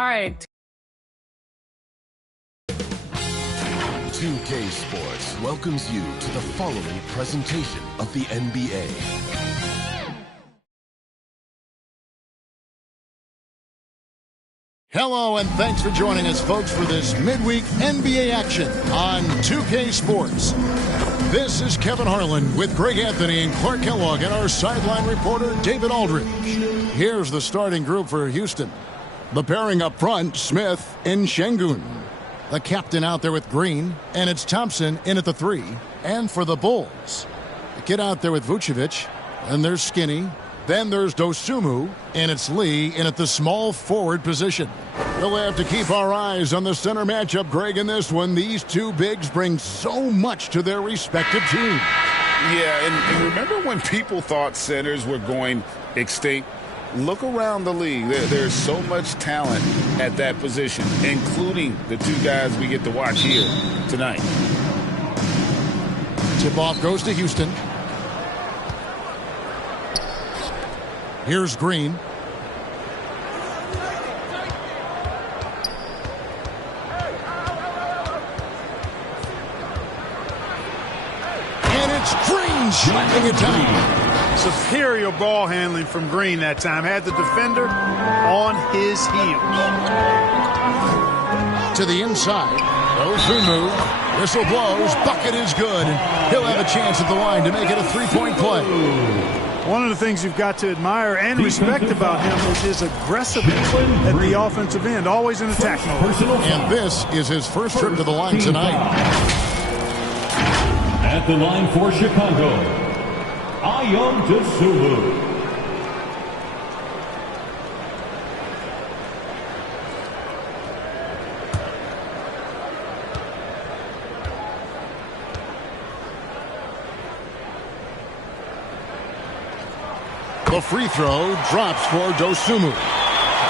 All right. 2K Sports welcomes you to the following presentation of the NBA. Hello, and thanks for joining us, folks, for this midweek NBA action on 2K Sports. This is Kevin Harlan with Greg Anthony and Clark Kellogg and our sideline reporter, David Aldridge. Here's the starting group for Houston. The pairing up front, Smith and Şengün. The captain out there with Green, and it's Thompson in at the 3. And for the Bulls, the kid out there with Vucevic, and there's Skinny. Then there's Dosunmu, and it's Lee in at the small forward position. We'll have to keep our eyes on the center matchup, Greg, in this one. These two bigs bring so much to their respective teams. Yeah, and remember when people thought centers were going extinct? Look around the league. There's so much talent at that position, including the two guys we get to watch here tonight. Tip-off goes to Houston. Here's Green. And it's Green shutting it down. Superior ball handling from Green that time. Had the defender on his heels. To the inside. Dosunmu. Whistle blows. Bucket is good. And he'll have a chance at the line to make it a three-point play. One of the things you've got to admire and respect about him is his aggressiveness at the offensive end. Always in attack mode. And this is his first trip to the line tonight. At the line for Chicago, Dosunmu. The free throw drops for Dosunmu.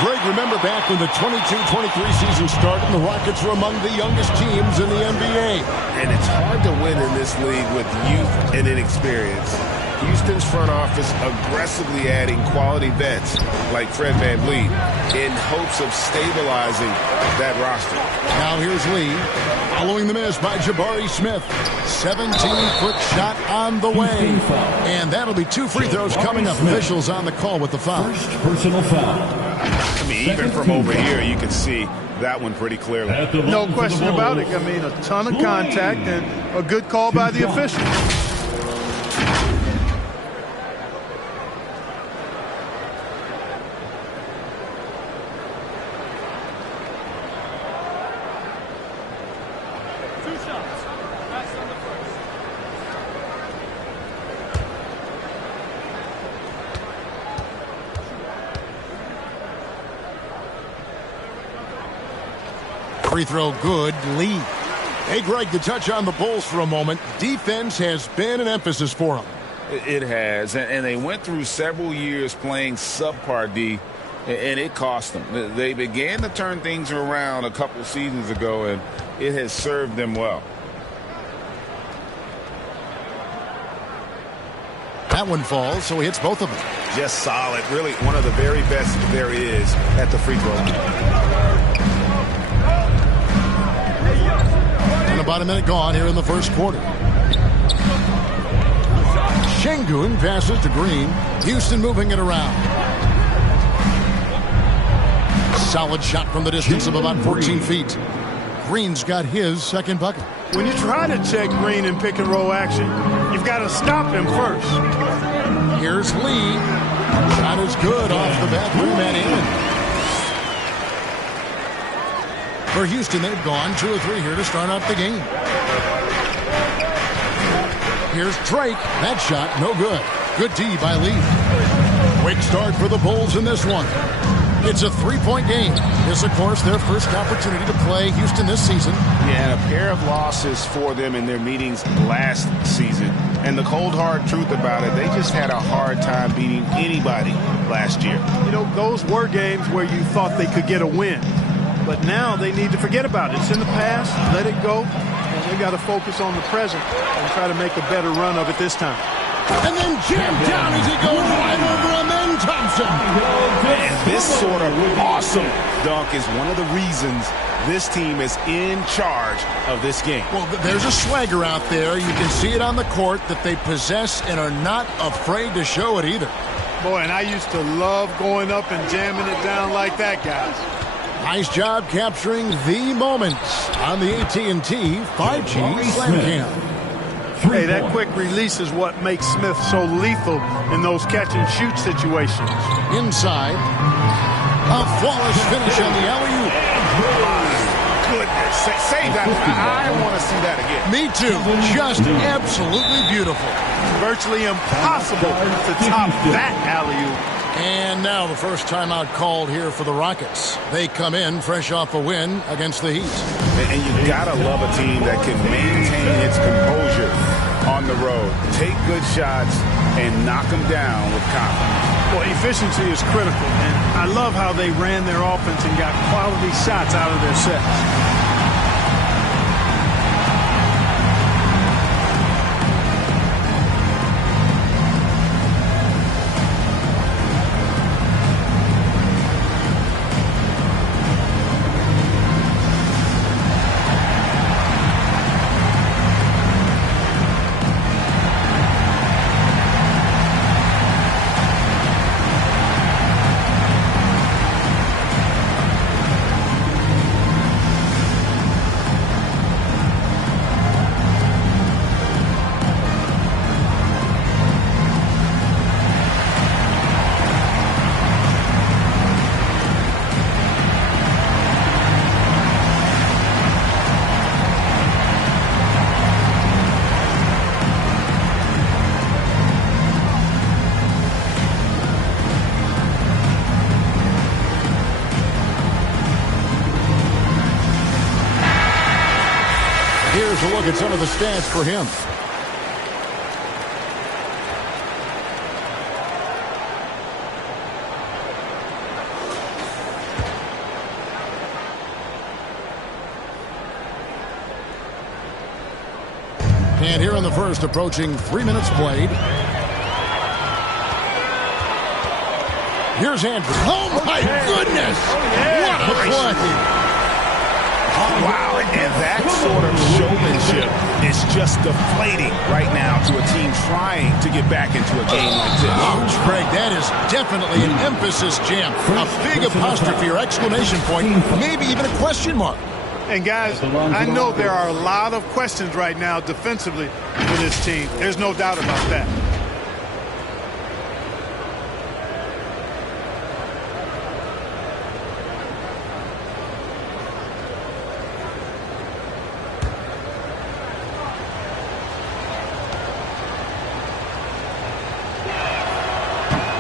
Greg, remember back when the 22-23 season started, the Rockets were among the youngest teams in the NBA. And it's hard to win in this league with youth and inexperience. Houston's front office aggressively adding quality vets like Fred VanVleet in hopes of stabilizing that roster. Now here's Lee, following the miss by Jabari Smith. 17-foot shot on the way. And that'll be two free throws coming up. Officials on the call with the foul. First personal foul. I mean, even from over here, you can see that one pretty clearly. No question about it. I mean, a ton of contact and a good call by the official. Free throw good, Lee. Hey, Greg, to touch on the Bulls for a moment, defense has been an emphasis for them. It has, and they went through several years playing subpar D, and it cost them. They began to turn things around a couple seasons ago, and it has served them well. That one falls, so he hits both of them. Just solid. Really one of the very best there is at the free throw line. About a minute gone here in the first quarter. Şengün passes to Green. Houston moving it around. Solid shot from the distance of about 14 feet. Green's got his second bucket. When you try to check Green in pick and roll action, you've got to stop him first. Here's Lee. Shot is good off the back rim and in. For Houston, they've gone 2 or 3 here to start out the game. Here's Drake. That shot, no good. Good D by Lee. Quick start for the Bulls in this one. It's a 3-point game. This, of course, their first opportunity to play Houston this season. Yeah, and a pair of losses for them in their meetings last season. And the cold, hard truth about it, they just had a hard time beating anybody last year. You know, those were games where you thought they could get a win. But now they need to forget about it. It's in the past. Let it go. And they got to focus on the present and try to make a better run of it this time. And then jammed down as he goes right over him, and Thompson. And this sort of awesome dunk is one of the reasons this team is in charge of this game. Well, there's a swagger out there. You can see it on the court that they possess and are not afraid to show it either. Boy, and I used to love going up and jamming it down like that, guys. Nice job capturing the moments on the AT&T 5G Slam Cam. Hey, that quick release is what makes Smith so lethal in those catch-and-shoot situations. Inside, a flawless finish on the alley-oop. Goodness, save that. I want to see that again. Me too. Just absolutely beautiful. Virtually impossible to top that alley-oop. And now the first timeout called here for the Rockets. They come in fresh off a win against the Heat. And you gotta love a team that can maintain its composure on the road, take good shots, and knock them down with confidence. Well, efficiency is critical, and I love how they ran their offense and got quality shots out of their sets. Here's a look at some of the stats for him. And here in the first, approaching 3 minutes played. Here's Andrews. Oh, my goodness! What a play! Wow, and that sort of showmanship is just deflating right now to a team trying to get back into a game like this. Ouch, Greg, that is definitely an emphasis jam. A big apostrophe or exclamation point, maybe even a question mark. And guys, I know there are a lot of questions right now defensively for this team. There's no doubt about that.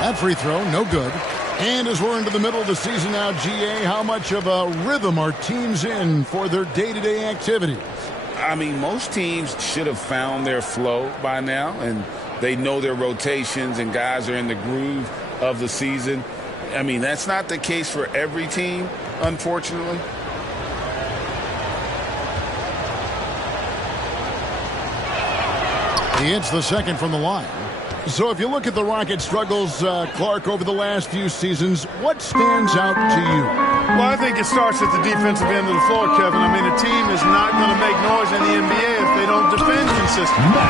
That free throw, no good. And as we're into the middle of the season now, GA, how much of a rhythm are teams in for their day-to-day activities? I mean, most teams should have found their flow by now, and they know their rotations, and guys are in the groove of the season. I mean, that's not the case for every team, unfortunately. He hits the second from the line. So if you look at the Rockets' struggles, Clark, over the last few seasons, what stands out to you? Well, I think it starts at the defensive end of the floor, Kevin. I mean, a team is not going to make noise in the NBA if they don't defend consistently.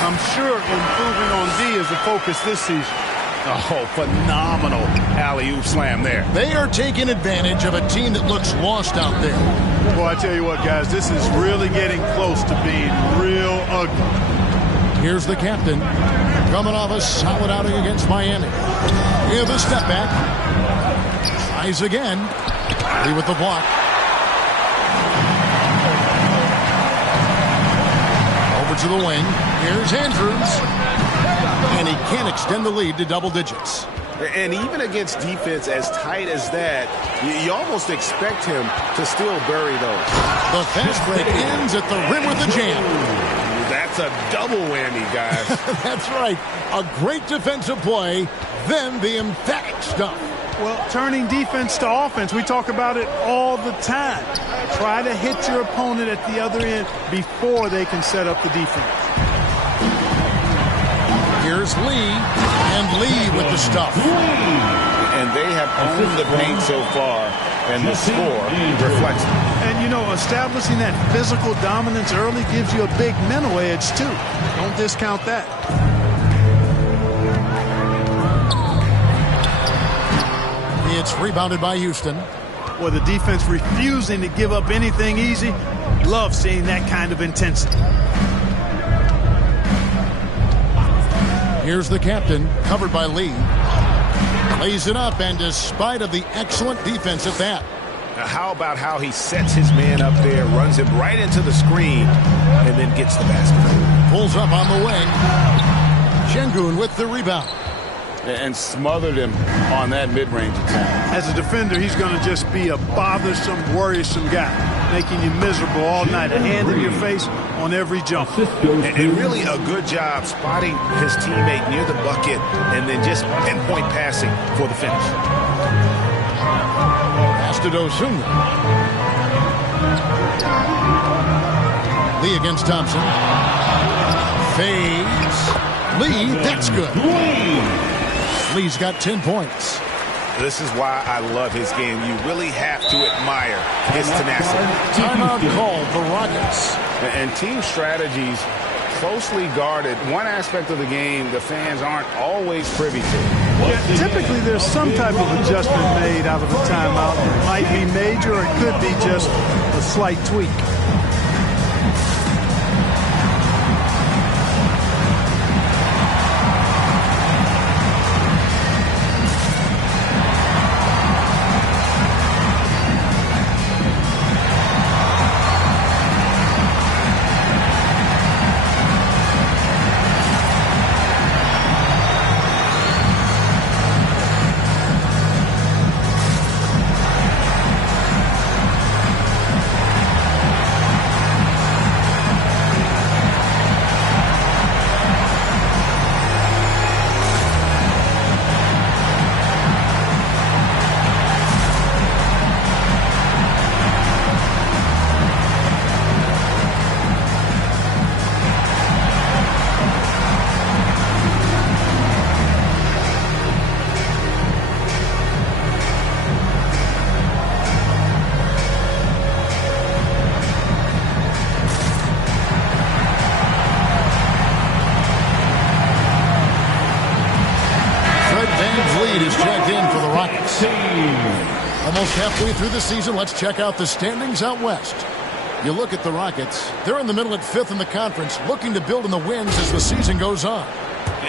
I'm sure improving on D is the focus this season. Oh, phenomenal alley-oop slam there. They are taking advantage of a team that looks lost out there. Well, I tell you what, guys, this is really getting close to being real ugly. Here's the captain, coming off a solid outing against Miami. Here's the step back. Tries again. Lee with the block. Over to the wing. Here's Andrews. And he can't extend the lead to double digits. And even against defense as tight as that, you almost expect him to still bury those. The fast break ends at the rim with the jam. That's a double whammy, guys. That's right. A great defensive play, then the emphatic stuff. Well, turning defense to offense, we talk about it all the time. Try to hit your opponent at the other end before they can set up the defense. Here's Lee, and Lee with the stuff. And they have owned the paint so far. and the score reflects it. And, you know, establishing that physical dominance early gives you a big mental edge, too. Don't discount that. It's rebounded by Houston. Well, the defense refusing to give up anything easy. Love seeing that kind of intensity. Here's the captain, covered by Lee. Lays it up, and despite of the excellent defense at that. Now, how about how he sets his man up there, runs him right into the screen, and then gets the basket. Pulls up on the wing. Şengün with the rebound. And smothered him on that mid-range attack. As a defender, he's going to just be a bothersome, worrisome guy, making you miserable all night, a hand in your face on every jump. And really a good job spotting his teammate near the bucket and then just pinpoint passing for the finish. Pass to Dosunmu. Lee against Thompson. Fades. Lee, that's good. Lee's got 10 points. This is why I love his game. You really have to admire his tenacity. Timeout called the Rockets. And team strategies closely guarded. One aspect of the game the fans aren't always privy to. Yeah, typically there's some type of adjustment made out of a timeout. It might be major or it could be just a slight tweak. Almost halfway through the season, let's check out the standings out west. You look at the Rockets, they're in the middle at 5th in the conference, looking to build in the wins as the season goes on.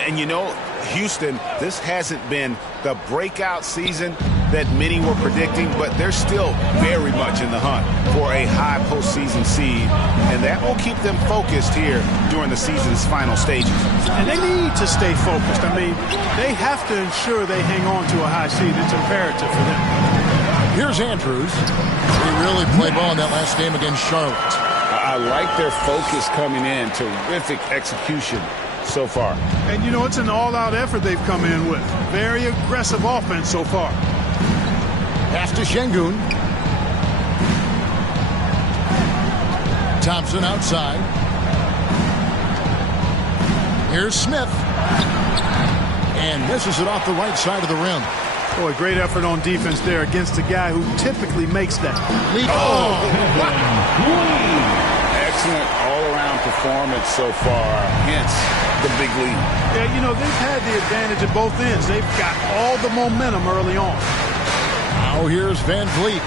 And you know, Houston, this hasn't been the breakout season that many were predicting, but they're still very much in the hunt for a high postseason seed, and that will keep them focused here during the season's final stages. And they need to stay focused. I mean, they have to ensure they hang on to a high seed. It's imperative for them. Here's Andrews. He really played well in that last game against Charlotte. I like their focus coming in. Terrific execution so far. And, you know, it's an all-out effort they've come in with. Very aggressive offense so far. Pass to Şengün. Thompson outside. Here's Smith. And misses it off the right side of the rim. Boy, great effort on defense there against a guy who typically makes that. Excellent all-around performance so far against the big lead. Yeah, you know, they've had the advantage at both ends. They've got all the momentum early on. Now here's Van Vliet.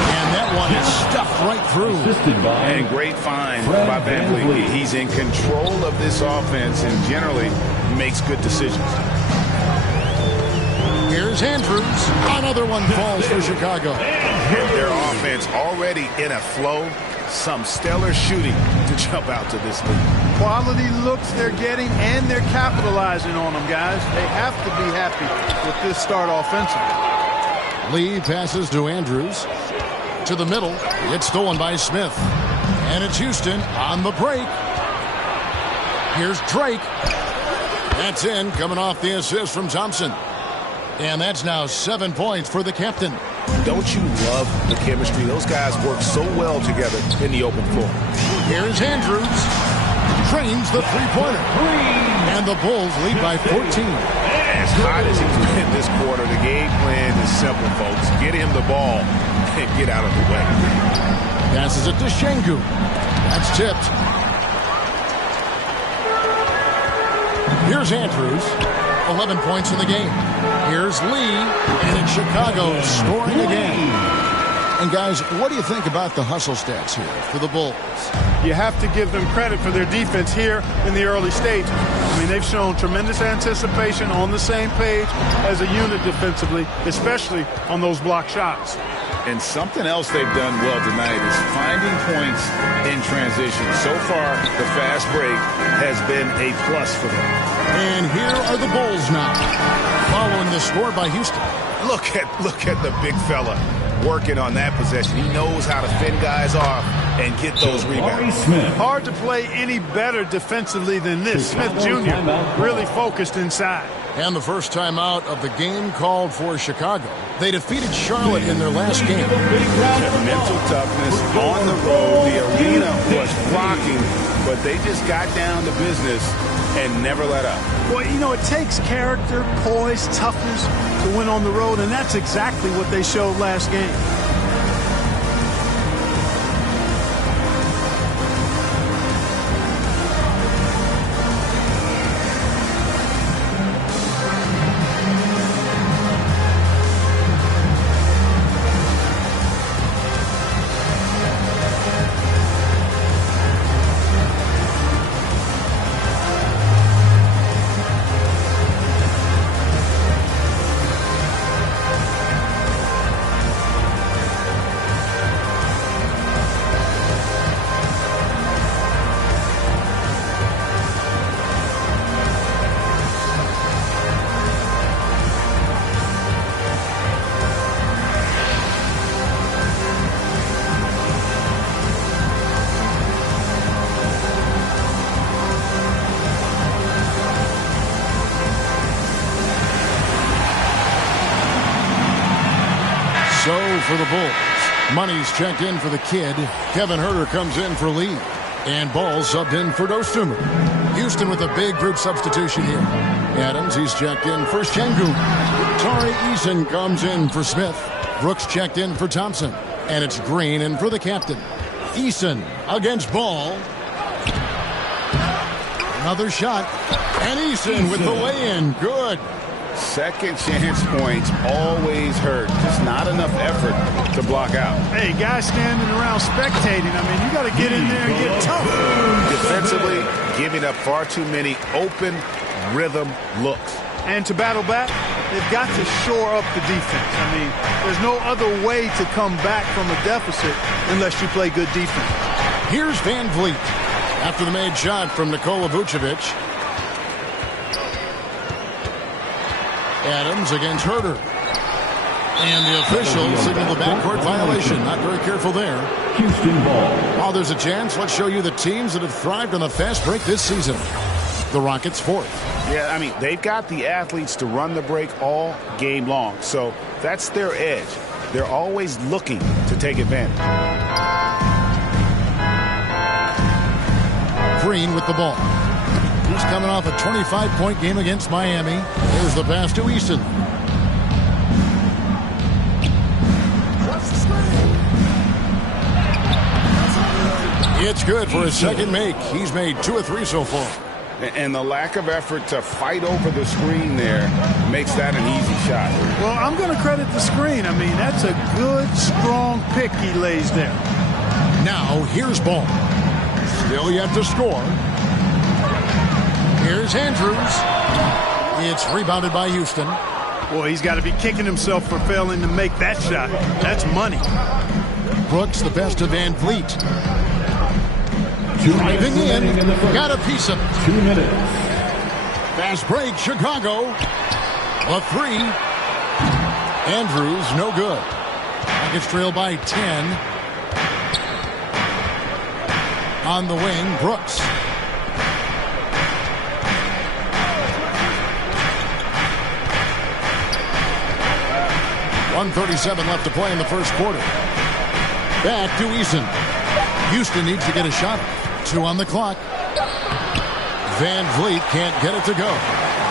And that one is stuffed right through. And great find by Van Vliet. He's in control of this offense and generally makes good decisions. Here's Andrews. Another one falls for Chicago. Their offense already in a flow. Some stellar shooting to jump out to this lead. Quality looks they're getting, and they're capitalizing on them, guys. They have to be happy with this start offensively. Lee passes to Andrews. To the middle. It's stolen by Smith. And it's Houston on the break. Here's Drake. That's in, coming off the assist from Thompson. And that's now 7 points for the captain. Don't you love the chemistry? Those guys work so well together in the open floor. Here's Andrews. Trains the three-pointer. And the Bulls lead by 14. hot as he's been this quarter, the game plan is simple, folks. Get him the ball and get out of the way. Passes it to Şengün. That's tipped. Here's Andrews. 11 points in the game. Here's Lee. And it's Chicago scoring again. And guys, what do you think about the hustle stats here for the Bulls? You have to give them credit for their defense here in the early stages. I mean, they've shown tremendous anticipation, on the same page as a unit defensively, especially on those block shots. And something else they've done well tonight is finding points in transition. So far, the fast break has been a plus for them. And here are the Bulls now, following the score by Houston. Look at the big fella working on that possession. He knows how to fend guys off and get those rebounds. Hard to play any better defensively than this. Smith Jr. really focused inside. And the first time out of the game called for Chicago. They defeated Charlotte in their last game. Mental toughness on the road. The arena was rocking, but they just got down to business and never let up. Well, you know, it takes character, poise, toughness to win on the road, and that's exactly what they showed last game. For the Bulls. Money's checked in for the kid. Kevin Huerter comes in for Lee. And Ball subbed in for Dostum. Houston with a big group substitution here. Adams, he's checked in for Şengün. Tari Eason comes in for Smith. Brooks checked in for Thompson. And it's Green in for the captain. Eason against Ball. Another shot. And Eason with the lay-in. Good. Second chance points always hurt. Just not enough effort to block out. Hey, guys standing around spectating. I mean, you got to get in there and get tough. Defensively, giving up far too many open rhythm looks. And to battle back, they've got to shore up the defense. I mean, there's no other way to come back from a deficit unless you play good defense. Here's Van Vliet after the made shot from Nikola Vucevic. Adams against Huerter. And the official signaled the backcourt violation. Not very careful there. Houston ball. While there's a chance, let's show you the teams that have thrived on the fast break this season. The Rockets fourth. Yeah, I mean, they've got the athletes to run the break all game long. So that's their edge. They're always looking to take advantage. Green with the ball. He's coming off a 25-point game against Miami. There's the pass to Eason. It's good for his second make. He's made 2 of 3 so far. And the lack of effort to fight over the screen there makes that an easy shot. Well, I'm going to credit the screen. I mean, that's a good, strong pick he lays there. Now, here's Ball. Still yet to score. Here's Andrews. It's rebounded by Houston. Boy, he's got to be kicking himself for failing to make that shot. That's money. Brooks, the best of Van Vliet. Driving in. Got a piece of it. 2 minutes. Fast break, Chicago. A 3. Andrews, no good. Rockets trail by 10. On the wing, Brooks. .137 left to play in the first quarter. Back to Eason. Houston needs to get a shot. 2 on the clock. Van Vliet can't get it to go.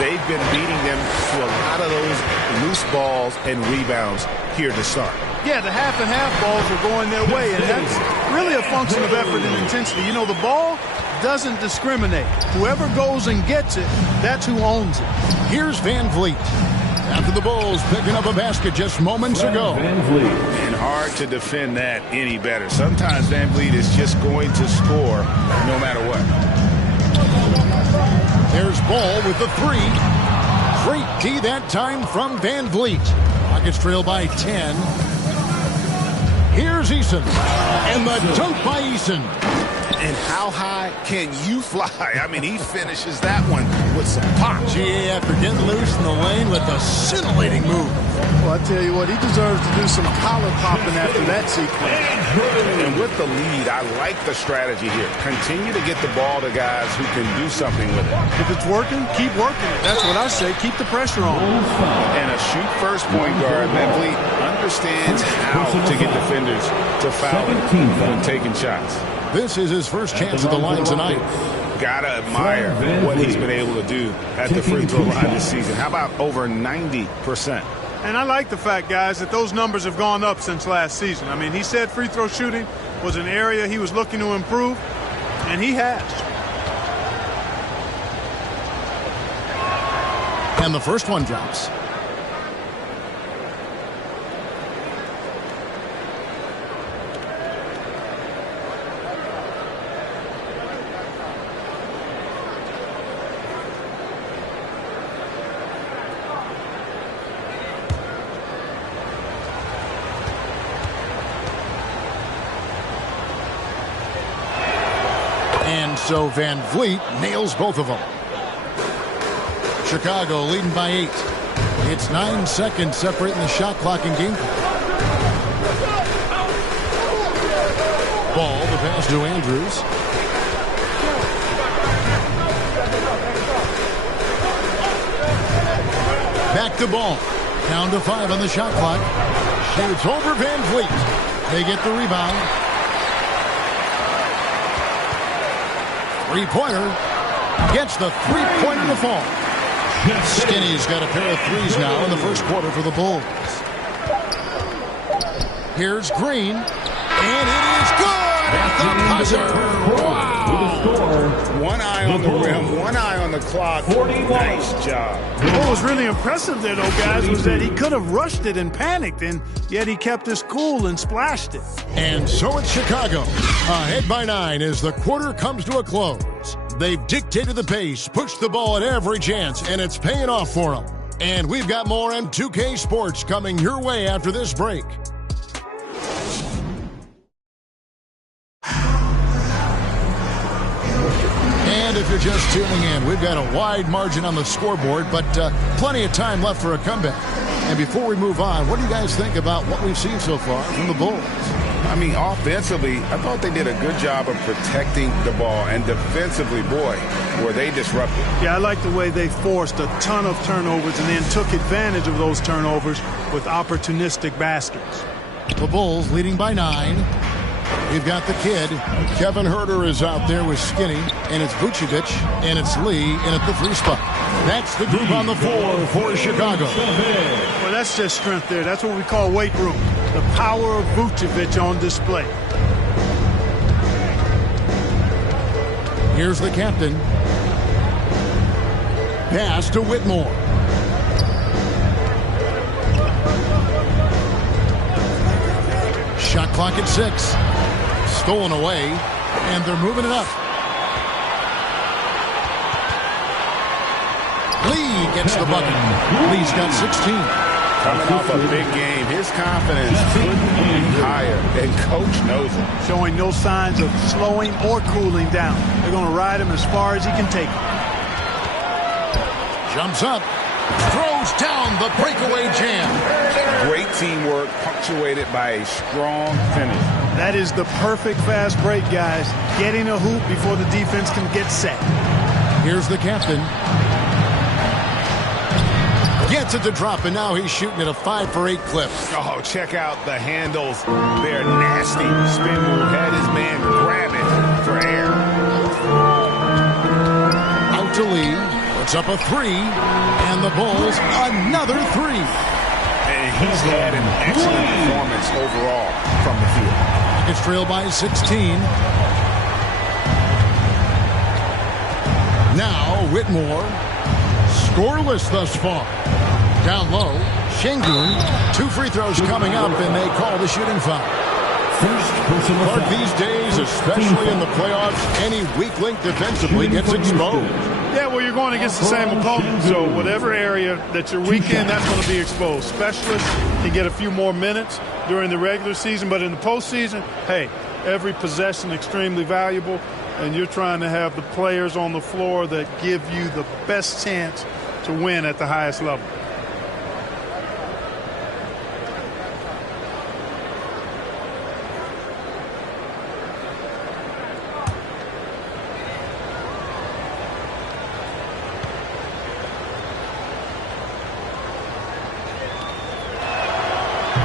they've been beating them to a lot of those loose balls and rebounds here to start. Yeah, the half and half balls are going their way, and that's really a function of effort and intensity. You know, the ball doesn't discriminate. Whoever goes and gets it, that's who owns it. Here's Van Vliet. After the Bulls picking up a basket just moments ago. Van Vliet. And hard to defend that any better. Sometimes Van Vliet is just going to score no matter what. There's Ball with the three. Great D that time from Van Vliet. Rockets trail by 10. Here's Eason. And the dunk by Eason. And how high can you fly? I mean, he finishes that one with some pop. GA after getting loose in the lane with a scintillating move. Well, I tell you what, he deserves to do some collar popping after that sequence. And with the lead, I like the strategy here. Continue to get the ball to guys who can do something with it. If it's working, keep working it. That's what I say. Keep the pressure on. And a shoot-first point guard, Van Vliet, understands how to get defenders to foul when taking shots. This is his first chance at the line tonight. Gotta admire what he's been able to do at the free throw line this season. How about over 90%? And I like the fact, guys, that those numbers have gone up since last season. I mean, he said free throw shooting was an area he was looking to improve, and he has. And the first one drops. And so Van Vliet nails both of them. Chicago leading by 8. It's 9 seconds separating the shot clock and game clock. Ball, the pass to Andrews. Back to Ball. Down to 5 on the shot clock. Shoots over Van Vliet. They get the rebound. Three-pointer. Gets the three-pointer to fall. Skinny's got a pair of threes now in the first quarter for the Bulls. Here's Green. And it is good at the buzzer. Wow. One eye on the rim, one eye on the clock. Nice job. What was really impressive there, though, guys, was that he could have rushed it and panicked, and yet he kept his cool and splashed it. And so it's Chicago, ahead by 9 as the quarter comes to a close. They've dictated the pace, pushed the ball at every chance, and it's paying off for them. And we've got more M2K Sports coming your way after this break. And if you're just tuning in, we've got a wide margin on the scoreboard, but plenty of time left for a comeback. And before we move on, what do you guys think about what we've seen so far from the Bulls? I mean, offensively, I thought they did a good job of protecting the ball. And defensively, boy, were they disruptive. Yeah, I like the way they forced a ton of turnovers and then took advantage of those turnovers with opportunistic baskets. The Bulls leading by 9. We've got the kid. Kevin Huerter is out there with Skinny, and it's Vucevic, and it's Lee in at the 3 spot. That's the group on the floor for Chicago. Well, that's just strength there. That's what we call weight room. The power of Vucevic on display. Here's the captain. Pass to Whitmore. Shot clock at 6. Stolen away, and they're moving it up. Lee gets the bucket. Lee's got 16. Coming off a big game, his confidence couldn't be higher, and Coach knows it. Showing no signs of slowing or cooling down. They're going to ride him as far as he can take him. Jumps up, throws down the breakaway jam. Great teamwork, punctuated by a strong finish. That is the perfect fast break, guys. Getting a hoop before the defense can get set. Here's the captain. Gets it to drop, and now he's shooting at a 5 for 8 clip. Oh, check out the handles. They're nasty. Spin move had his man grab it for air. Out to Lee. Puts up a three, and the Bulls another three. And he's had an excellent performance overall from the field. Rockets trail by 16. Now Whitmore, scoreless thus far. Down low, Şengün. 2 free throws coming up, and they call the shooting foul. First personal Mark, foul. these days, especially in the playoffs, any weak link defensively gets exposed. Yeah, well, you're going against the same opponent, so whatever area that you're weak in, that's going to be exposed. Specialists can get a few more minutes during the regular season, but in the postseason, hey, every possession extremely valuable, and you're trying to have the players on the floor that give you the best chance to win at the highest level.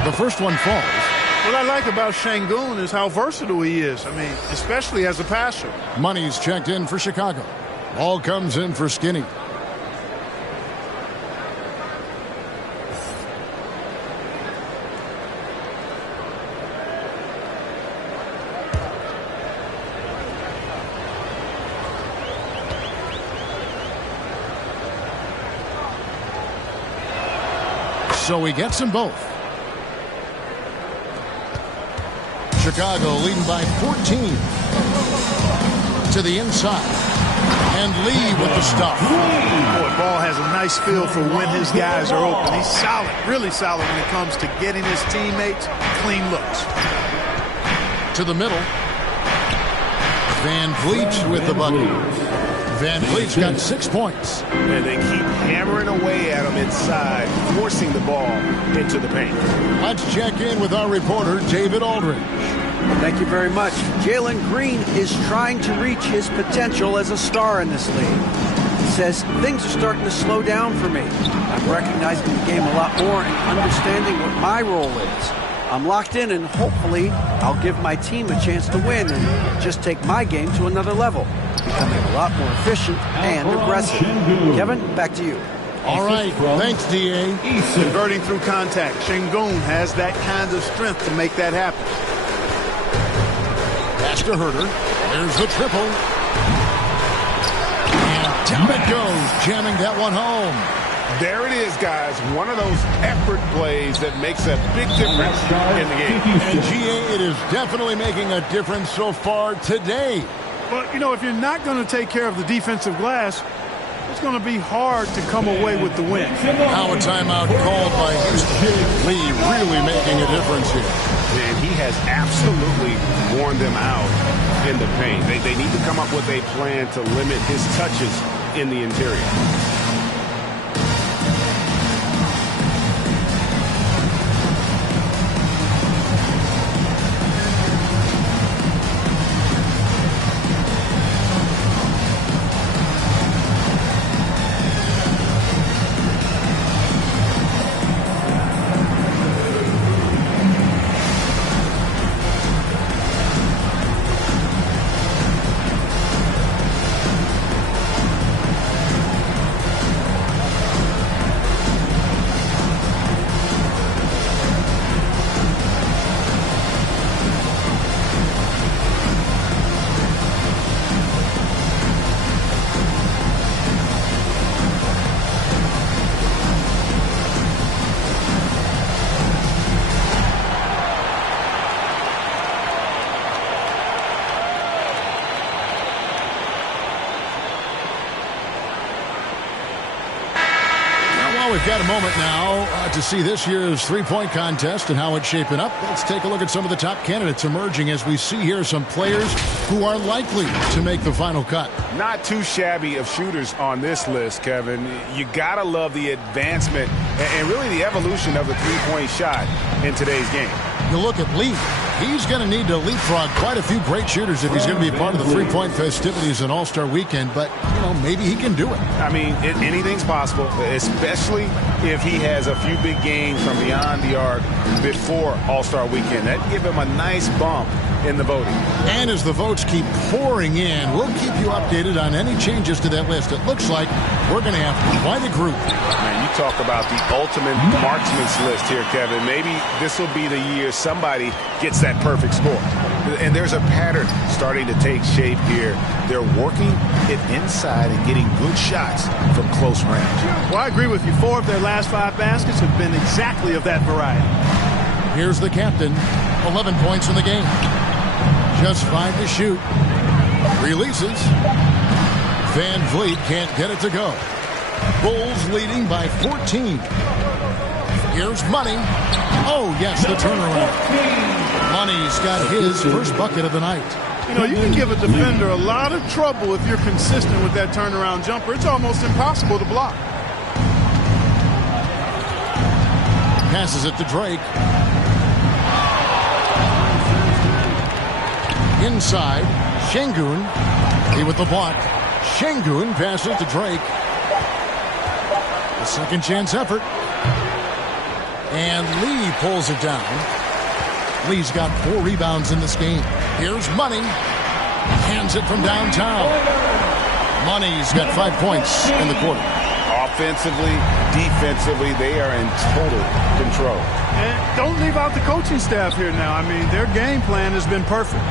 The first one falls. What I like about Şengün is how versatile he is. I mean, especially as a passer. Money's checked in for Chicago. Ball comes in for Skinny. So he gets them both. Chicago leading by 14. To the inside. And Lee with the stop. Boy, Ball has a nice feel for when his guys are open. He's solid, really solid when it comes to getting his teammates clean looks. To the middle. Van Vliet with the bucket. Van Vliet's got 6 points. And they keep hammering away at him inside, forcing the ball into the paint. Let's check in with our reporter, David Aldridge. Thank you very much. Jalen Green is trying to reach his potential as a star in this league. He says, things are starting to slow down for me. I'm recognizing the game a lot more and understanding what my role is. I'm locked in, and hopefully I'll give my team a chance to win and just take my game to another level, becoming a lot more efficient and aggressive. Kevin, back to you. All right. Thanks, D.A. Converting through contact. Şengün has that kind of strength to make that happen. Pass to Herter. There's the triple. And down it goes, jamming that one home. There it is, guys. One of those effort plays that makes a big difference in the game. And G.A., it is definitely making a difference so far today. But, you know, if you're not going to take care of the defensive glass, it's going to be hard to come away with the win. Now a timeout called by Houston. Lee really making a difference here. And he has absolutely worn them out in the paint. They need to come up with a plan to limit his touches in the interior. We've got a moment now to see this year's three-point contest and how it's shaping up. Let's take a look at some of the top candidates emerging as we see here some players who are likely to make the final cut. Not too shabby of shooters on this list, Kevin. You got to love the advancement and really the evolution of the three-point shot in today's game. You look at Lee. He's going to need to leapfrog quite a few great shooters if he's going to be part of the three-point festivities in All-Star Weekend, but, you know, maybe he can do it. I mean, anything's possible, especially if he has a few big games from beyond the arc before All-Star Weekend. That'd give him a nice bump in the voting. And as the votes keep pouring in, we'll keep you updated on any changes to that list. It looks like we're going to have quite a group. Man, you talk about the ultimate marksman's list here, Kevin. Maybe this will be the year somebody gets that perfect score. And there's a pattern starting to take shape here. They're working it inside and getting good shots from close range. Well, I agree with you. 4 of their last 5 baskets have been exactly of that variety. Here's the captain. 11 points in the game. Just 5 to shoot. Releases. Van Vliet can't get it to go. Bulls leading by 14. Here's Money. Oh, yes, the turnaround. Money's got his first bucket of the night. You know, you can give a defender a lot of trouble if you're consistent with that turnaround jumper. It's almost impossible to block. Passes it to Drake. Inside, Şengün. He with the block. Şengün passes to Drake. A second chance effort. And Lee pulls it down. Lee's got 4 rebounds in this game. Here's Money. Hands it from downtown. Money's got 5 points in the quarter. Offensively, defensively, they are in total control. And don't leave out the coaching staff here now. I mean, their game plan has been perfect.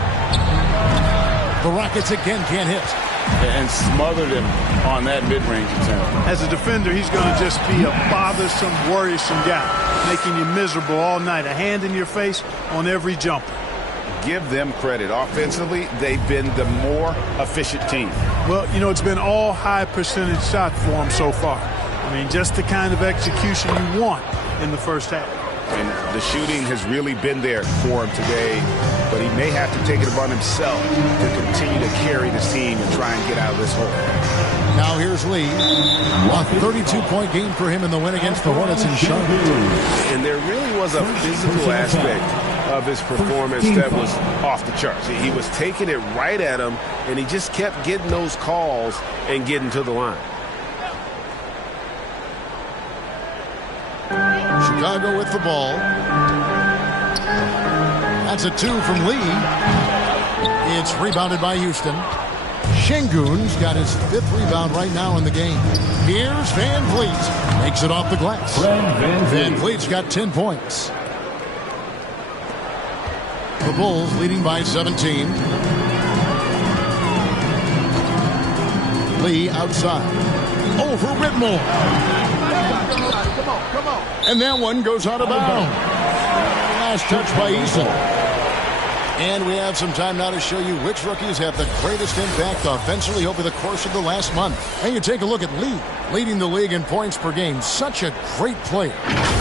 The Rockets again can't hit. And smothered him on that mid-range attempt. As a defender, he's going to just be a bothersome, worrisome guy, making you miserable all night. A hand in your face on every jumper. Give them credit. Offensively, they've been the more efficient team. Well, you know, it's been all high percentage shot for them so far. I mean, just the kind of execution you want in the first half. And the shooting has really been there for him today, but he may have to take it upon himself to continue to carry this team and try and get out of this hole. Now here's Lee. A 32-point game for him in the win against the Hornets in Charlotte. And there really was a physical aspect of his performance that was off the charts. He was taking it right at him, and he just kept getting those calls and getting to the line. Chicago with the ball. That's a 2 from Lee. It's rebounded by Houston. Şengün's got his 5th rebound right now in the game. Here's Van Vliet. Makes it off the glass. Van Vliet's got 10 points. The Bulls leading by 17. Lee outside. Over Whitmore. Come on. And that one goes out of bounds. Last touch by Eason. And we have some time now to show you which rookies have the greatest impact offensively over the course of the last month. And you take a look at Lee, leading the league in points per game. Such a great player.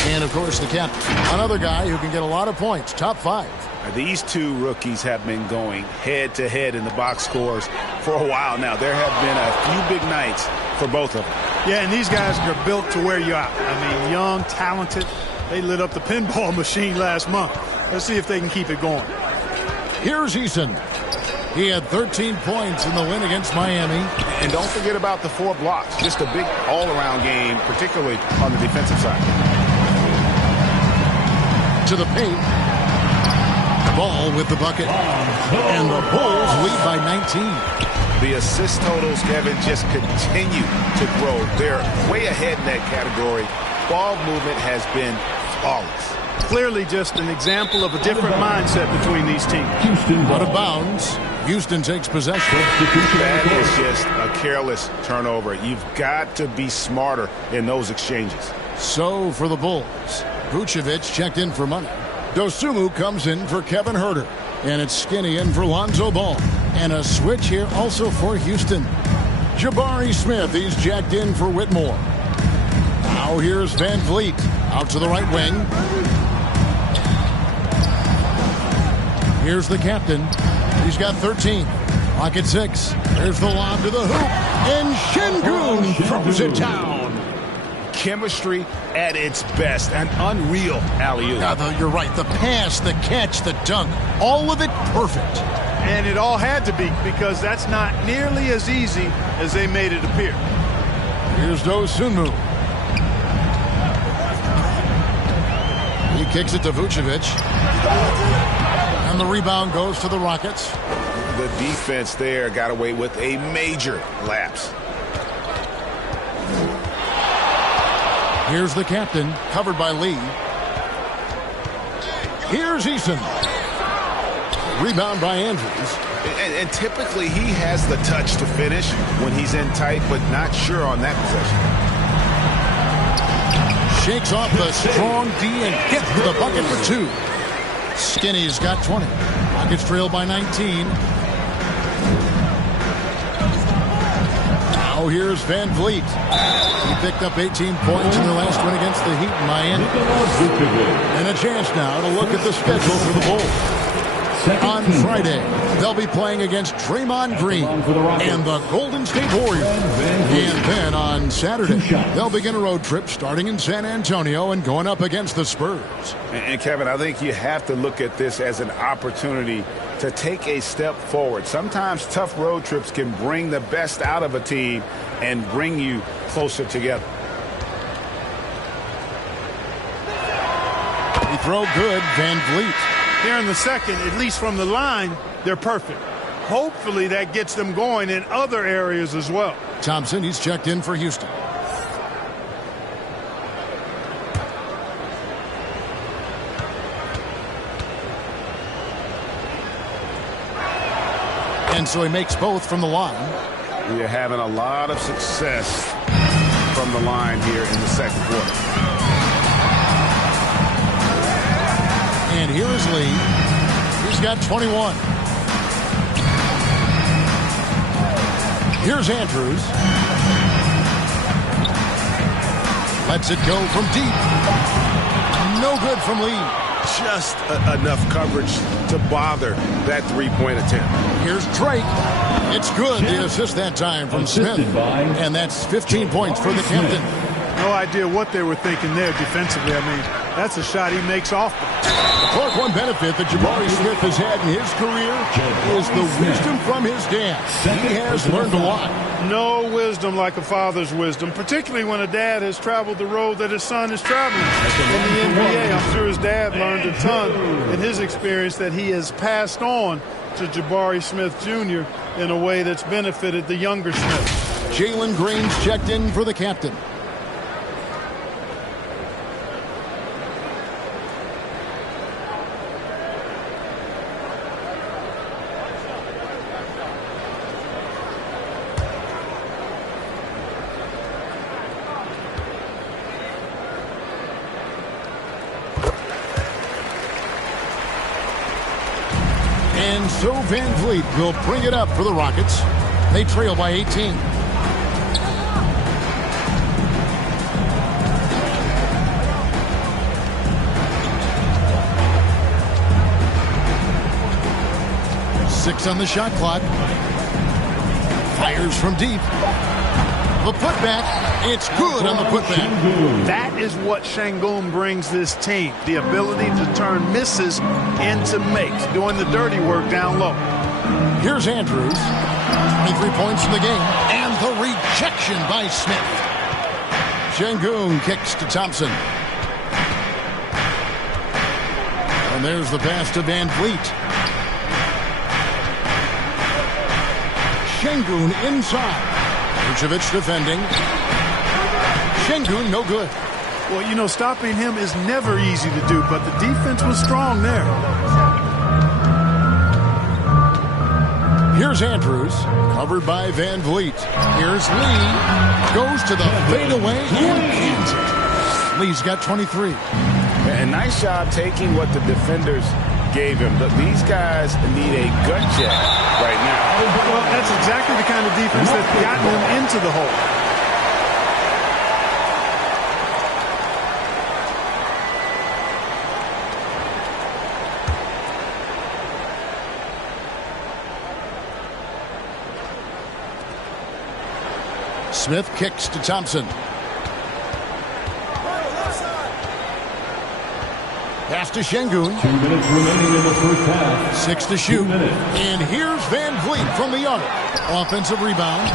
And, of course, the captain, another guy who can get a lot of points, top 5. These 2 rookies have been going head-to-head in the box scores for a while now. There have been a few big nights for both of them. Yeah, and these guys are built to wear you out. I mean, young, talented. They lit up the pinball machine last month. Let's see if they can keep it going. Here's Eason. He had 13 points in the win against Miami. And don't forget about the 4 blocks. Just a big all-around game, particularly on the defensive side. To the paint. Ball with the bucket. And the Bulls lead by 19. The assist totals, Kevin, just continue to grow. They're way ahead in that category. Ball movement has been flawless. Clearly just an example of a different mindset between these teams. Out of bounds. Houston takes possession. That is just a careless turnover. You've got to be smarter in those exchanges. So for the Bulls, Vucevic checked in for Money. Dosunmu comes in for Kevin Huerter. And it's Skinny in for Lonzo Ball. And a switch here also for Houston. Jabari Smith, he's jacked in for Whitmore. Now here's Van Vliet. Out to the right wing. Here's the captain. He's got 13. Clock at 6. There's the lob to the hoop. And Şengün throws it down. chemistry at its best. An unreal alley-oop. You're right. The pass, the catch, the dunk, all of it perfect. And it all had to be, because that's not nearly as easy as they made it appear. Here's Do Sunmu. He kicks it to Vucevic. And the rebound goes to the Rockets. The defense there got away with a major lapse. Here's the captain, covered by Lee. Here's Eason. Rebound by Andrews. And typically he has the touch to finish when he's in tight, but not sure on that possession. Shakes off the strong D and gets to the bucket for 2. Skinny's got 20. Rockets trail by 19. Now here's Van Vliet. He picked up 18 points in their last win against the Heat in Miami. And a chance now to look at the schedule for the Bulls. On Friday, they'll be playing against Draymond Green and the Golden State Warriors. And then on Saturday, they'll begin a road trip starting in San Antonio and going up against the Spurs. And Kevin, I think you have to look at this as an opportunity to take a step forward. Sometimes tough road trips can bring the best out of a team and bring you closer together. He throw good, Van Vliet. Here in the second, at least from the line, they're perfect. Hopefully that gets them going in other areas as well. Thompson, he's checked in for Houston. And so he makes both from the line. You're having a lot of success from the line here in the second quarter. And here is Lee. He's got 21. Here's Andrews. Lets it go from deep. No good from Lee. Just enough coverage to bother that three-point attempt. Here's Drake. It's good. The assist that time from Smith. And that's 15 points for the captain. No idea what they were thinking there defensively. I mean, that's a shot he makes often. The Clark, one benefit that Jabari Smith has had in his career is the wisdom from his dad. He has learned a lot. No wisdom like a father's wisdom, particularly when a dad has traveled the road that his son is traveling. In the NBA, I'm sure his dad learned a ton in his experience that he has passed on to Jabari Smith Jr. in a way that's benefited the younger Smith. Jalen Green's checked in for the captain. And so Van Vliet will bring it up for the Rockets. They trail by 18. Six on the shot clock. Fires from deep. The putback. It's good on the putback. That is what Şengün brings this team. The ability to turn misses into makes, doing the dirty work down low. Here's Andrews. 23 points in the game. And the rejection by Smith. Şengün kicks to Thompson. And there's the pass to Van Vliet. Şengün inside. Vucevic defending. Şengün no good. Well, you know, stopping him is never easy to do, but the defense was strong there. Here's Andrews, covered by Van Vliet. Here's Lee, goes to the fadeaway and cans it. Lee's got 23. And nice job taking what the defenders gave him. These guys need a gut check right now. Well, that's exactly the kind of defense that's gotten them into the hole. Smith kicks to Thompson. Pass to Şengün. 2 minutes remaining in the first half. 6 to shoot. 2 minutes. And here's Van Vliet from the arc. Offensive rebound.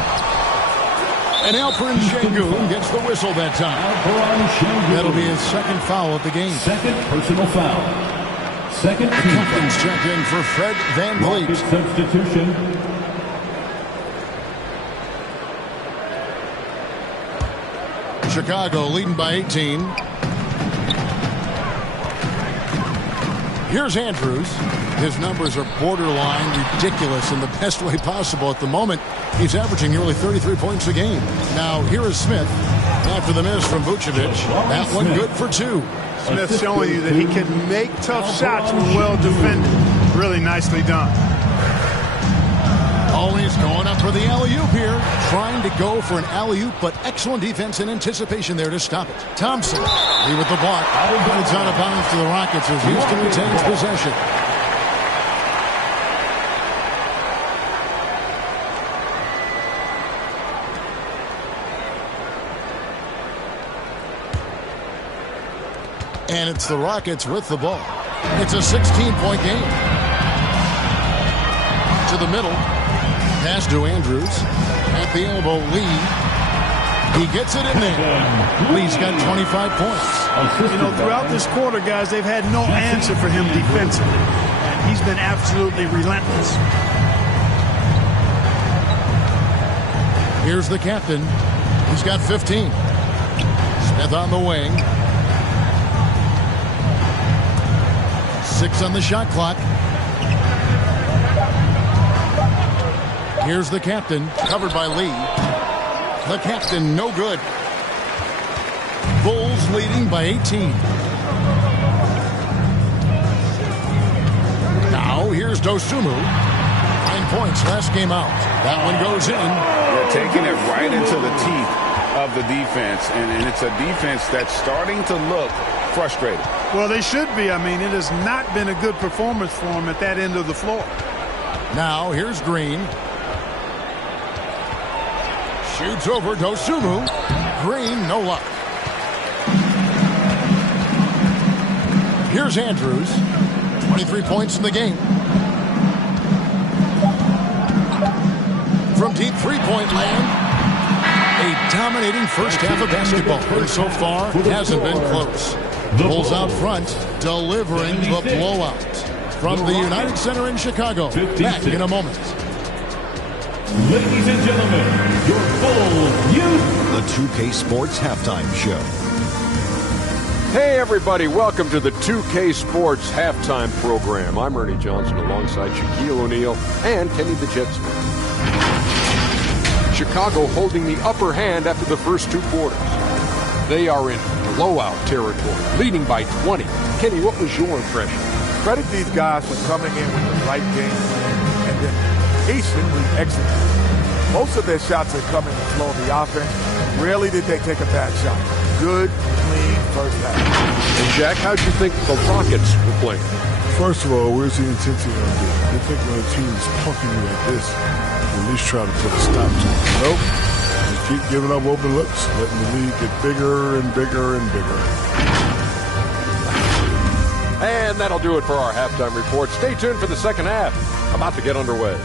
And Alperen Şengün gets the whistle that time. That'll be his second foul of the game. Second personal foul. Second team Captain's checked in for Fred Van Vliet. Rocket substitution. Chicago leading by 18. Here's Andrews. His numbers are borderline ridiculous in the best way possible at the moment. He's averaging nearly 33 points a game. Now, here is Smith. After the miss from Vucevic, that one good for 2. Smith showing you that he can make tough shots when well defended. Really nicely done. Always going up for the alley-oop here. Trying to go for an alley-oop, but excellent defense and anticipation there to stop it. Thompson, he with the block. But it's out of bounds to the Rockets as Houston retains possession. And it's the Rockets with the ball. It's a 16-point game. To the middle. Pass to Andrews. At the elbow, Lee. He gets it in there. Lee's got 25 points. You know, throughout this quarter, guys, they've had no answer for him defensively. And he's been absolutely relentless. Here's the captain. He's got 15. Smith on the wing. 6 on the shot clock. Here's the captain, covered by Lee. The captain, no good. Bulls leading by 18. Now, here's Dosunmu. 9 points last game out. That one goes in. They're taking it right into the teeth of the defense, and it's a defense that's starting to look frustrated. Well, they should be. I mean, it has not been a good performance for him at that end of the floor. Now, here's Green. Shoots over Dosunmu. Green, no luck. Here's Andrews. 23 points in the game. From deep three-point land. A dominating first half of basketball. And so far, it hasn't been close. Bulls out front, delivering the blowout. From the United Center in Chicago. Back in a moment. Ladies and gentlemen, your Bulls youth. The 2K Sports Halftime Show. Hey everybody, welcome to the 2K Sports Halftime Program. I'm Ernie Johnson alongside Shaquille O'Neal and Kenny the Jet Smith. Chicago holding the upper hand after the first 2 quarters. They are in blowout territory, leading by 20. Kenny, what was your impression? Credit these guys for coming in with the right game plan and then patiently executing. Most of their shots are coming to flow the offense. Rarely did they take a bad shot. Good, clean first half. And Jack, how'd you think the Rockets were playing? First of all, where's the intensity on this? You think when a team is punking you like this, at least try to put a stop to it. Nope. Just keep giving up open looks, letting the lead get bigger and bigger and bigger. And that'll do it for our halftime report. Stay tuned for the second half. About to get underway.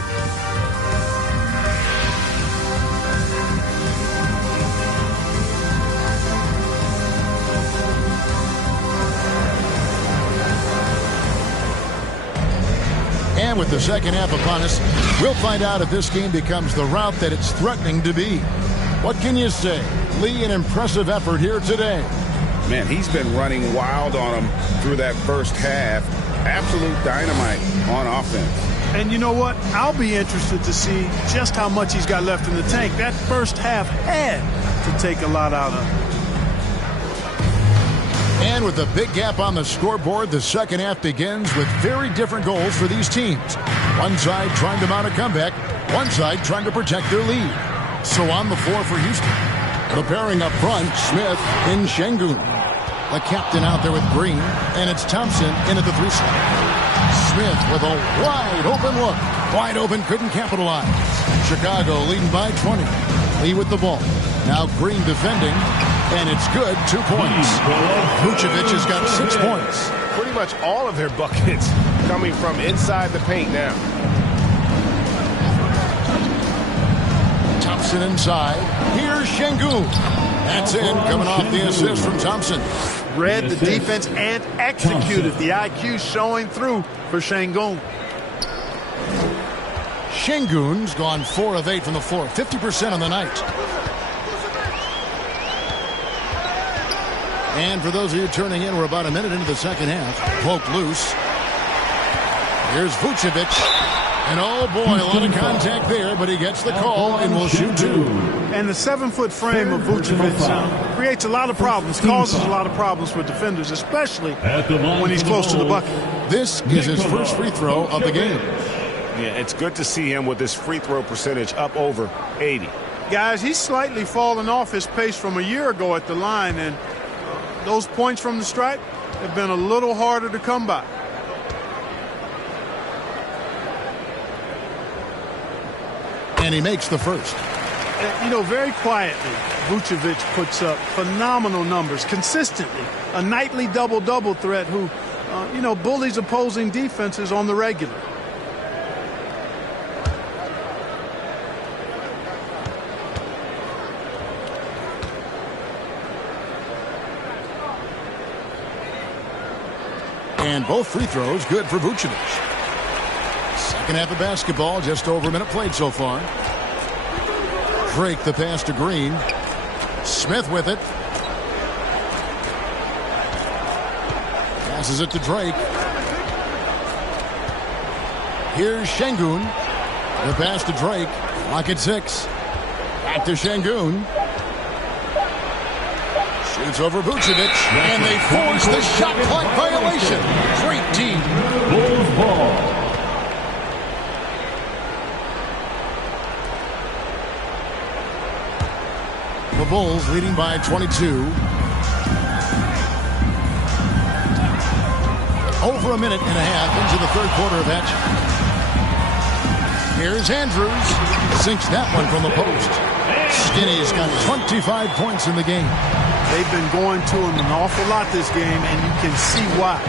And with the second half upon us, we'll find out if this game becomes the rout that it's threatening to be. What can you say? Lee, an impressive effort here today. Man, he's been running wild on him through that first half. Absolute dynamite on offense. And you know what? I'll be interested to see just how much he's got left in the tank. That first half had to take a lot out of him. And with a big gap on the scoreboard, the second half begins with very different goals for these teams. One side trying to mount a comeback, one side trying to protect their lead. So on the floor for Houston. The pairing up front, Smith in Şengün. The captain out there with Green, and it's Thompson in at the 3 slot. Smith with a wide open look. Wide open, couldn't capitalize. Chicago leading by 20. Lee with the ball. Now Green defending. And it's good, 2 points. Vucevic has got 6 points. pretty much all of their buckets coming from inside the paint now. Thompson inside. Here's Şengün. That's in, coming off the assist from Thompson. Read the defense and executed. The IQ showing through for Şengün. Şengün's gone 4 of 8 from the floor, 50% on the night. And for those of you turning in, we're about a minute into the second half. Poked loose. Here's Vucevic. And oh boy, a lot of contact there, but he gets the call and will shoot 2. And the 7-foot frame of Vucevic creates a lot of problems, causes a lot of problems for defenders, especially when he's close to the bucket. This is his first free throw of the game. Yeah, it's good to see him with his free throw percentage up over 80. Guys, he's slightly fallen off his pace from a year ago at the line, and those points from the stripe have been a little harder to come by. And he makes the first. You know, very quietly, Vucevic puts up phenomenal numbers consistently. A nightly double-double threat who, bullies opposing defenses on the regular. And both free throws good for Vucevic. Second half of basketball, just over a minute played so far. Drake the pass to Green. Smith with it. Passes it to Drake. Here's Şengün. The pass to Drake. Clock at 6. Back to Şengün. Shoots over Vucevic, and they force the shot clock violation. Great team. Bulls ball. The Bulls leading by 22. Over a minute and a half into the third quarter of action. Here's Andrews. Sinks that one from the post. Skinny's got 25 points in the game. They've been going to him an awful lot this game, and you can see why.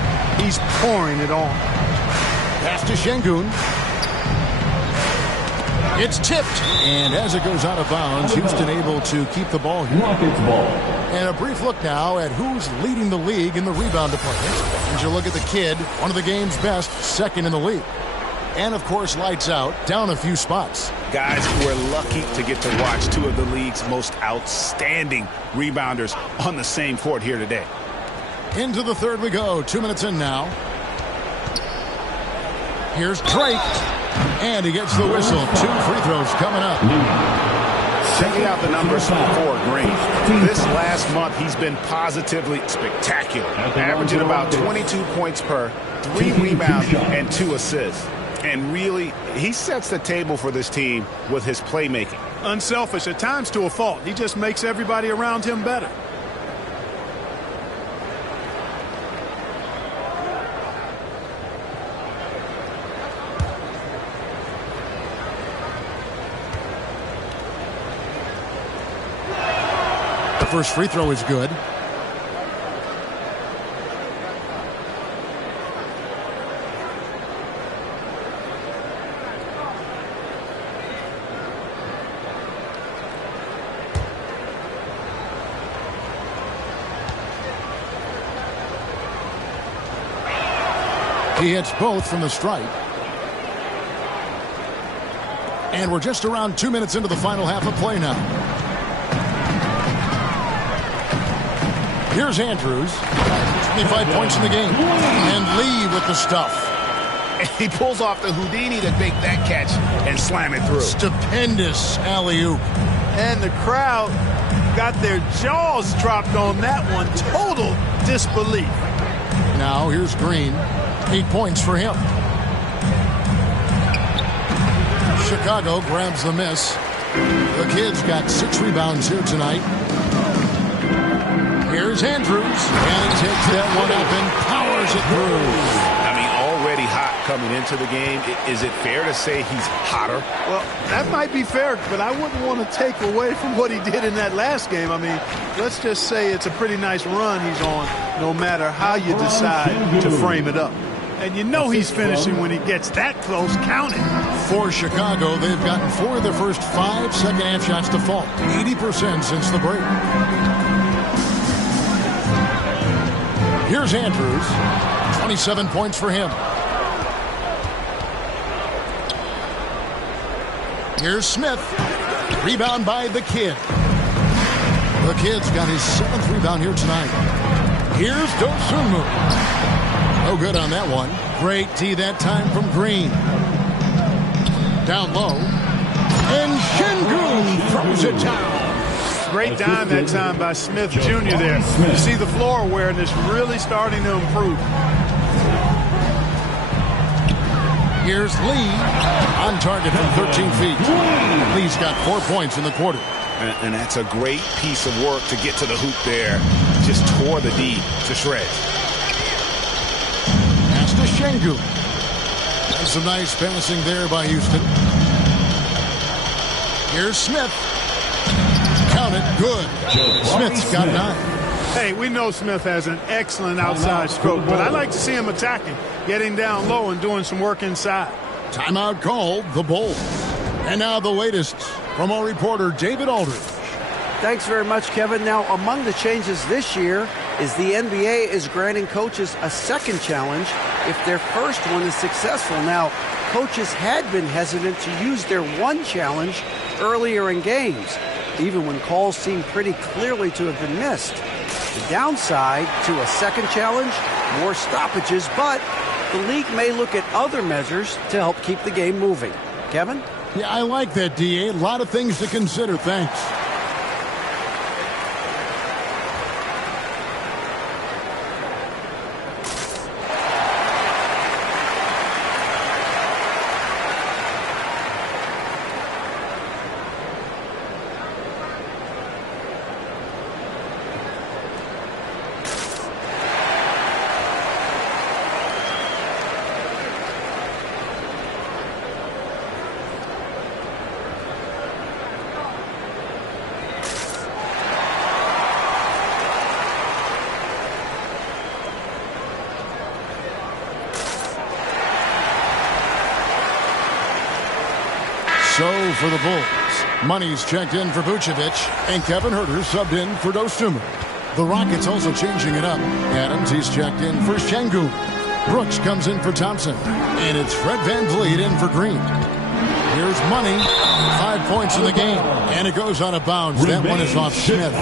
He's pouring it on. Pass to Şengün. It's tipped, and as it goes out of bounds, Houston able to keep the ball here. Rockets ball. And a brief look now at who's leading the league in the rebound department. As you look at the kid, one of the game's best, second in the league. And, of course, lights out, down a few spots. Guys who are lucky to get to watch two of the league's most outstanding rebounders on the same court here today. Into the third we go. 2 minutes in now. Here's Drake. And he gets the whistle. 2 free throws coming up. Checking out the numbers for Green. This last month, he's been positively spectacular. Averaging about 22 points per, 3 rebounds, and 2 assists. And really, he sets the table for this team with his playmaking. Unselfish, at times to a fault. He just makes everybody around him better. The first free throw is good. He hits both from the stripe. And we're just around 2 minutes into the final half of play now. Here's Andrews. 25 points in the game. And Lee with the stuff. And he pulls off the Houdini to make that catch and slam it through. Stupendous alley-oop. And the crowd got their jaws dropped on that one. Total disbelief. Now here's Green. 8 points for him. Chicago grabs the miss. The Kid's got 6 rebounds here tonight. Here's Andrews. And he takes that one up and powers it through. I mean, already hot coming into the game. Is it fair to say he's hotter? Well, that might be fair, but I wouldn't want to take away from what he did in that last game. I mean, let's just say it's a pretty nice run he's on, no matter how you decide to frame it up. And you know he's finishing when he gets that close. Count it. For Chicago, they've gotten 4 of their first 5 second-half shots to fall. 80% since the break. Here's Andrews. 27 points for him. Here's Smith. Rebound by the Kid. The Kid's got his 7th rebound here tonight. Here's Dosunmu. No good on that one. Great D that time from Green. Down low. And Şengün throws it down. Great dime that time by Smith Jr. there. You see the floor awareness really starting to improve. Here's Lee on target from 13 feet. Lee's got 4 points in the quarter. And that's a great piece of work to get to the hoop there. Just tore the D to shreds. Pass to Şengün. And some nice passing there by Houston. Here's Smith. Count it. Good. Smith's got 9. Hey, we know Smith has an excellent outside stroke, but I like to see him attacking, getting down low and doing some work inside. Timeout called, the Bulls. And now the latest from our reporter, David Aldridge. Thanks very much, Kevin. Now, among the changes this year is the NBA is granting coaches a second challenge if their first one is successful. Now, coaches had been hesitant to use their one challenge earlier in games, even when calls seemed pretty clearly to have been missed. The downside to a second challenge, more stoppages, but the league may look at other measures to help keep the game moving. Kevin? Yeah, I like that, D.A. A lot of things to consider. Thanks. So for the Bulls, Money's checked in for Vucevic, and Kevin Huerter subbed in for Dosunmu. The Rockets also changing it up. Adams, he's checked in for Şengün. Brooks comes in for Thompson, and it's Fred VanVleet in for Green. Here's Money, 5 points in the game, and it goes out of bounds. That one is off Smith.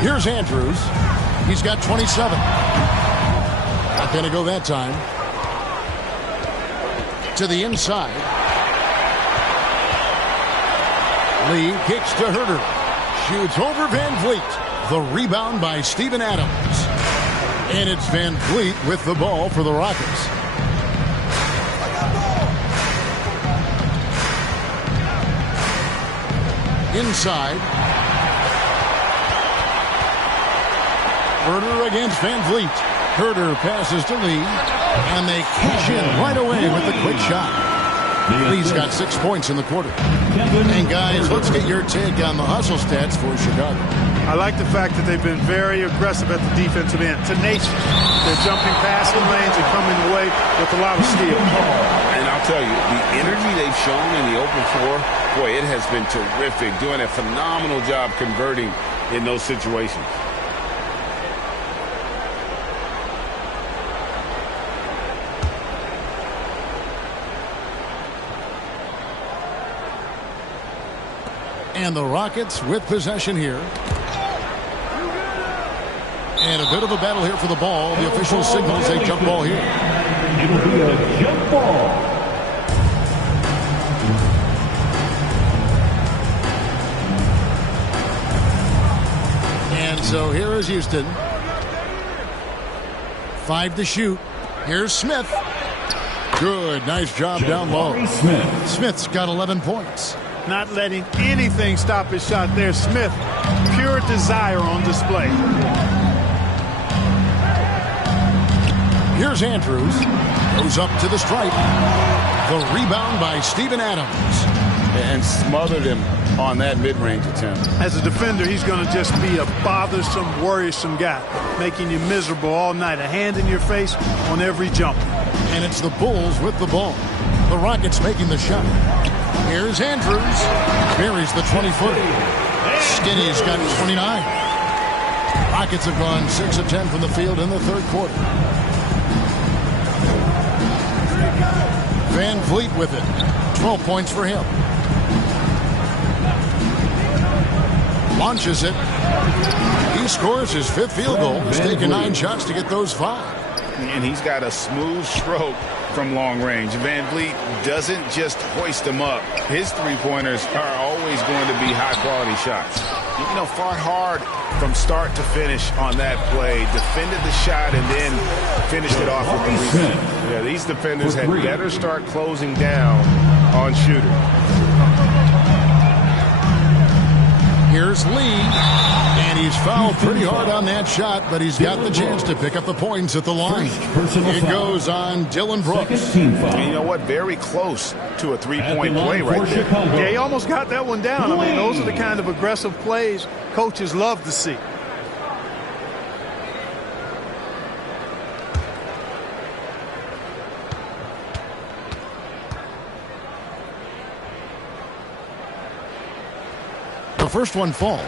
Here's Andrews. He's got 27. Not going to go that time. To the inside. Lee kicks to Huerter. Shoots over VanVleet. The rebound by Steven Adams. And it's VanVleet with the ball for the Rockets. Inside. Huerter against VanVleet. Huerter passes to Lee, and they cash in right away with the quick shot. Lee's got 6 points in the quarter. And guys, let's get your take on the hustle stats for Chicago. I like the fact that they've been very aggressive at the defensive end. Tenacious. They're jumping past the lanes and coming away with a lot of skill. And I'll tell you, the energy they've shown in the open floor, boy, it has been terrific. Doing a phenomenal job converting in those situations. And the Rockets with possession here. And a bit of a battle here for the ball. The official signals a jump ball here. It'll be a jump ball. And so here is Houston. 5 to shoot. Here's Smith. Good. Nice job down low. Smith's got 11 points. Not letting anything stop his shot there. Smith, pure desire on display. Here's Andrews. Goes up to the stripe. The rebound by Steven Adams. And smothered him on that mid-range attempt. As a defender, he's going to just be a bothersome, worrisome guy, making you miserable all night. A hand in your face on every jump. And it's the Bulls with the ball. The Rockets making the shot. Here's Andrews. Buries the 20-footer. Skinny's got 29. Rockets have gone 6 of 10 from the field in the third quarter. Van Vliet with it. 12 points for him. Launches it. He scores his 5th field goal. He's taken 9 shots to get those 5. And he's got a smooth stroke from long range. Van Vliet doesn't just hoist them up. His three-pointers are always going to be high-quality shots. You know, fought hard from start to finish on that play. Defended the shot and then finished it off with the rebound. Yeah, these defenders had better start closing down on shooters. Here's Lee, and he's fouled pretty hard on that shot, but he's got the chance to pick up the points at the line. It goes on Dylan Brooks. And you know what? Very close to a three-point play right there. Yeah, he almost got that one down. I mean, those are the kind of aggressive plays coaches love to see. The first one falls.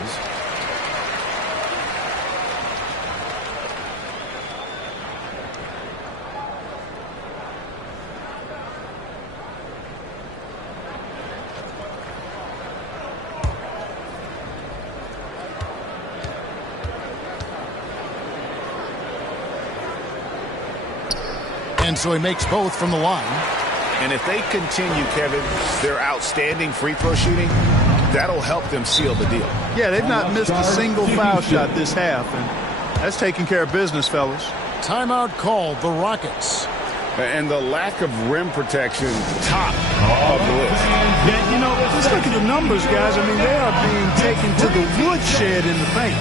And so he makes both from the line. And if they continue, Kevin, their outstanding free throw shooting, that'll help them seal the deal. Yeah, they've not missed a single foul shot this half, and that's taking care of business, fellas. Timeout called the Rockets. And the lack of rim protection, top of the list. Yeah, you know, just look at the numbers, guys. I mean, they are being taken to the woodshed in the paint.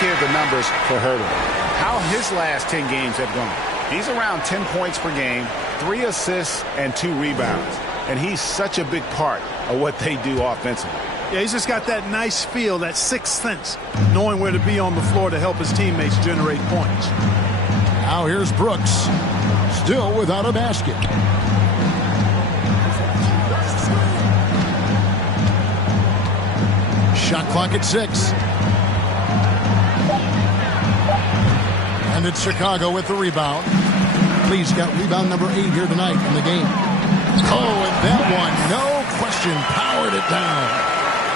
Here are the numbers for Hurdle. How his last 10 games have gone. He's around 10 points per game, 3 assists, and 2 rebounds. And he's such a big part of what they do offensively. Yeah, he's just got that nice feel, that sixth sense, knowing where to be on the floor to help his teammates generate points. Now here's Brooks, still without a basket. Shot clock at 6. And it's Chicago with the rebound. Lee's got rebound number 8 here tonight in the game. Oh, and that one, no question, powered it down.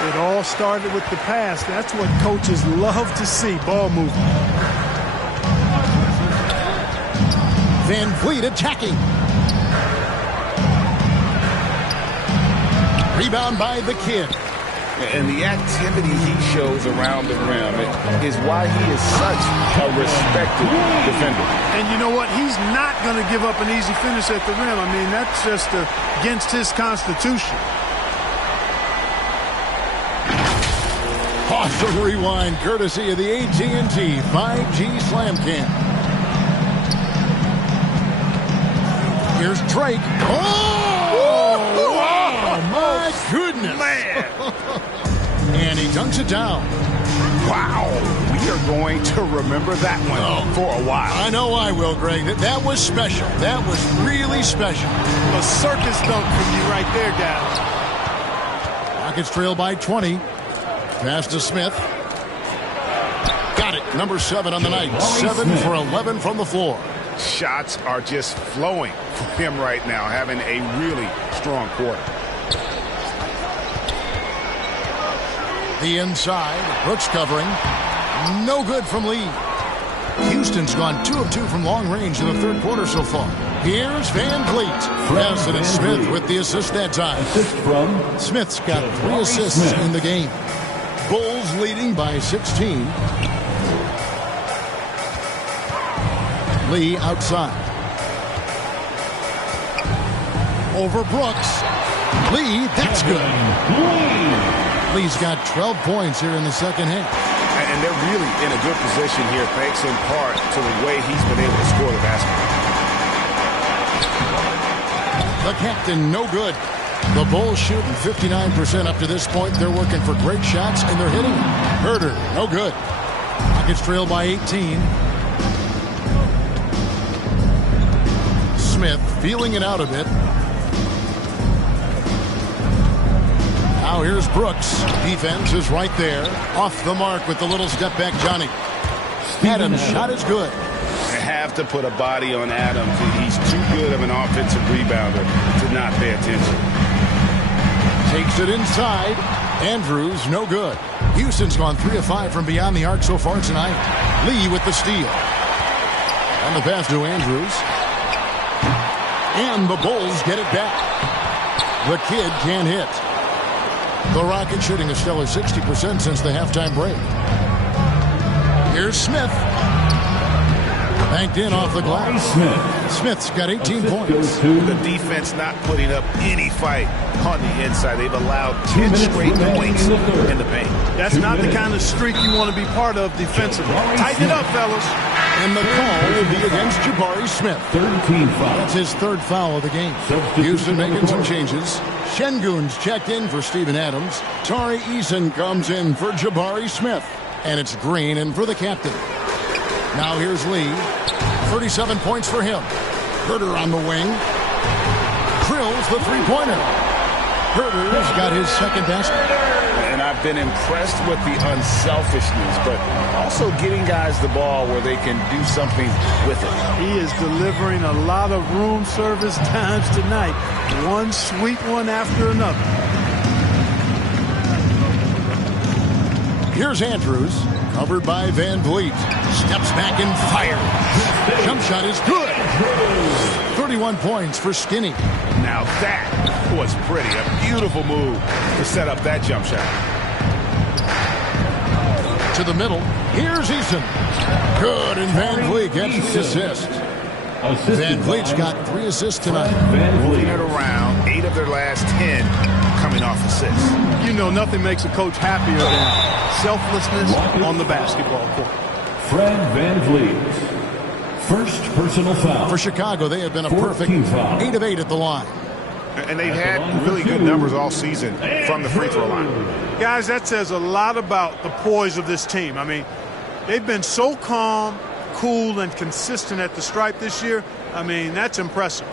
It all started with the pass. That's what coaches love to see, ball movement. Van Vliet attacking. Rebound by the kid. And the activity he shows around the rim is why he is such a respected defender. And you know what? He's not going to give up an easy finish at the rim. I mean, that's just against his constitution. Pause and rewind, courtesy of the AT&T 5G Slam Cam. Here's Drake. Oh! Wow, my goodness. Man. And he dunks it down. Wow. We are going to remember that one for a while. I know I will, Greg. That was special. That was really special. A circus dunk from you right there, guys. Rockets trail by 20. Pass to Smith. Got it. Number 7 on the night. 7 for 11 from the floor. Shots are just flowing for him right now, having a really strong quarter. The inside. Brooks covering. No good from Lee. Houston's gone 2 of 2 from long range in the third quarter so far. Here's Van Vliet. Yes, and it's Smith with the assist that time. Smith's got 3 assists in the game. Bulls leading by 16. Lee outside. Over Brooks. Lee, that's good. Lee's got 12 points here in the second half. And they're really in a good position here, thanks in part to the way he's been able to score the basketball. The captain, no good. The Bulls shooting 59% up to this point. They're working for great shots, and they're hitting them. Herder, no good. Rockets trail by 18. Smith feeling it out a bit. Now here's Brooks. Defense is right there. Off the mark with the little step back, Johnny. Adams' shot is good. They have to put a body on Adams. He's too good of an offensive rebounder to not pay attention. Takes it inside. Andrews, no good. Houston's gone 3 of 5 from beyond the arc so far tonight. Lee with the steal. And the pass to Andrews. And the Bulls get it back. The kid can't hit. The Rockets shooting a stellar 60% since the halftime break. Here's Smith. Banked in off the glass. Smith's got 18 points. The defense not putting up any fight on the inside. They've allowed 10 straight points in the paint. That's not the kind of streak you want to be part of defensively. Tighten it up, fellas. And the call will be against Jabari Smith. That's his 3rd foul of the game. Houston making some changes. Şengün's checked in for Steven Adams. Tari Eason comes in for Jabari Smith. And it's Green in for the captain. Now here's Lee. 37 points for him. Herder on the wing. Drills the three-pointer. Herder's got his second basket. And I've been impressed with the unselfishness, but also getting guys the ball where they can do something with it. He is delivering a lot of room service times tonight. One sweet one after another. Here's Andrews, covered by Van Vliet. Steps back and fires. Jump shot is good. 31 points for Skinny. Now that was pretty. A beautiful move to set up that jump shot. To the middle. Here's Eason. Good, and Van Vliet gets the assist. Van Vliet's got 3 assists tonight. Moving it around, 8 of their last 10 coming off assists. You know, nothing makes a coach happier than selflessness on the basketball court. Fred Van Vliet. First personal foul. For Chicago, they have been a perfect 8 of 8 at the line. And they've had really good numbers all season from the free throw line. Guys, that says a lot about the poise of this team. I mean, they've been so calm, cool, and consistent at the stripe this year. I mean, that's impressive.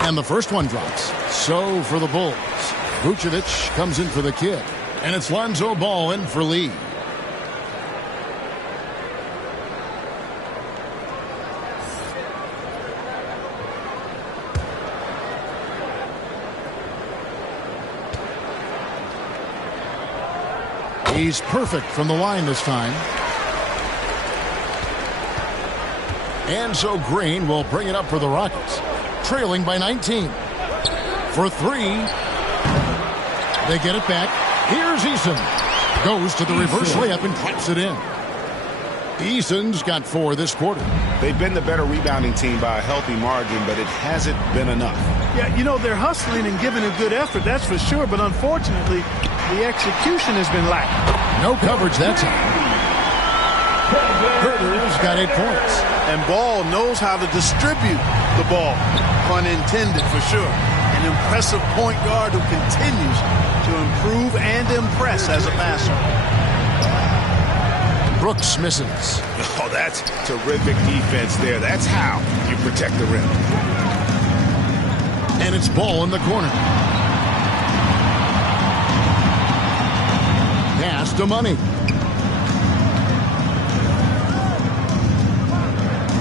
And the first one drops. So for the Bulls, Vucevic comes in for the kid. And it's Lonzo Ball in for Lee. He's perfect from the line this time. And so Green will bring it up for the Rockets. Trailing by 19. For 3. They get it back. Here's Eason. Goes to the reverse layup and claps it in. Eason's got 4 this quarter. They've been the better rebounding team by a healthy margin, but it hasn't been enough. Yeah, you know, they're hustling and giving a good effort, that's for sure, but unfortunately, the execution has been lacking. No coverage that time. Herder's got 8 points. And Ball knows how to distribute the ball, pun intended for sure. An impressive point guard who continues to improve and impress as a passer. Brooks misses. Oh, that's terrific defense there. That's how you protect the rim. And it's Ball in the corner. Pass to Money.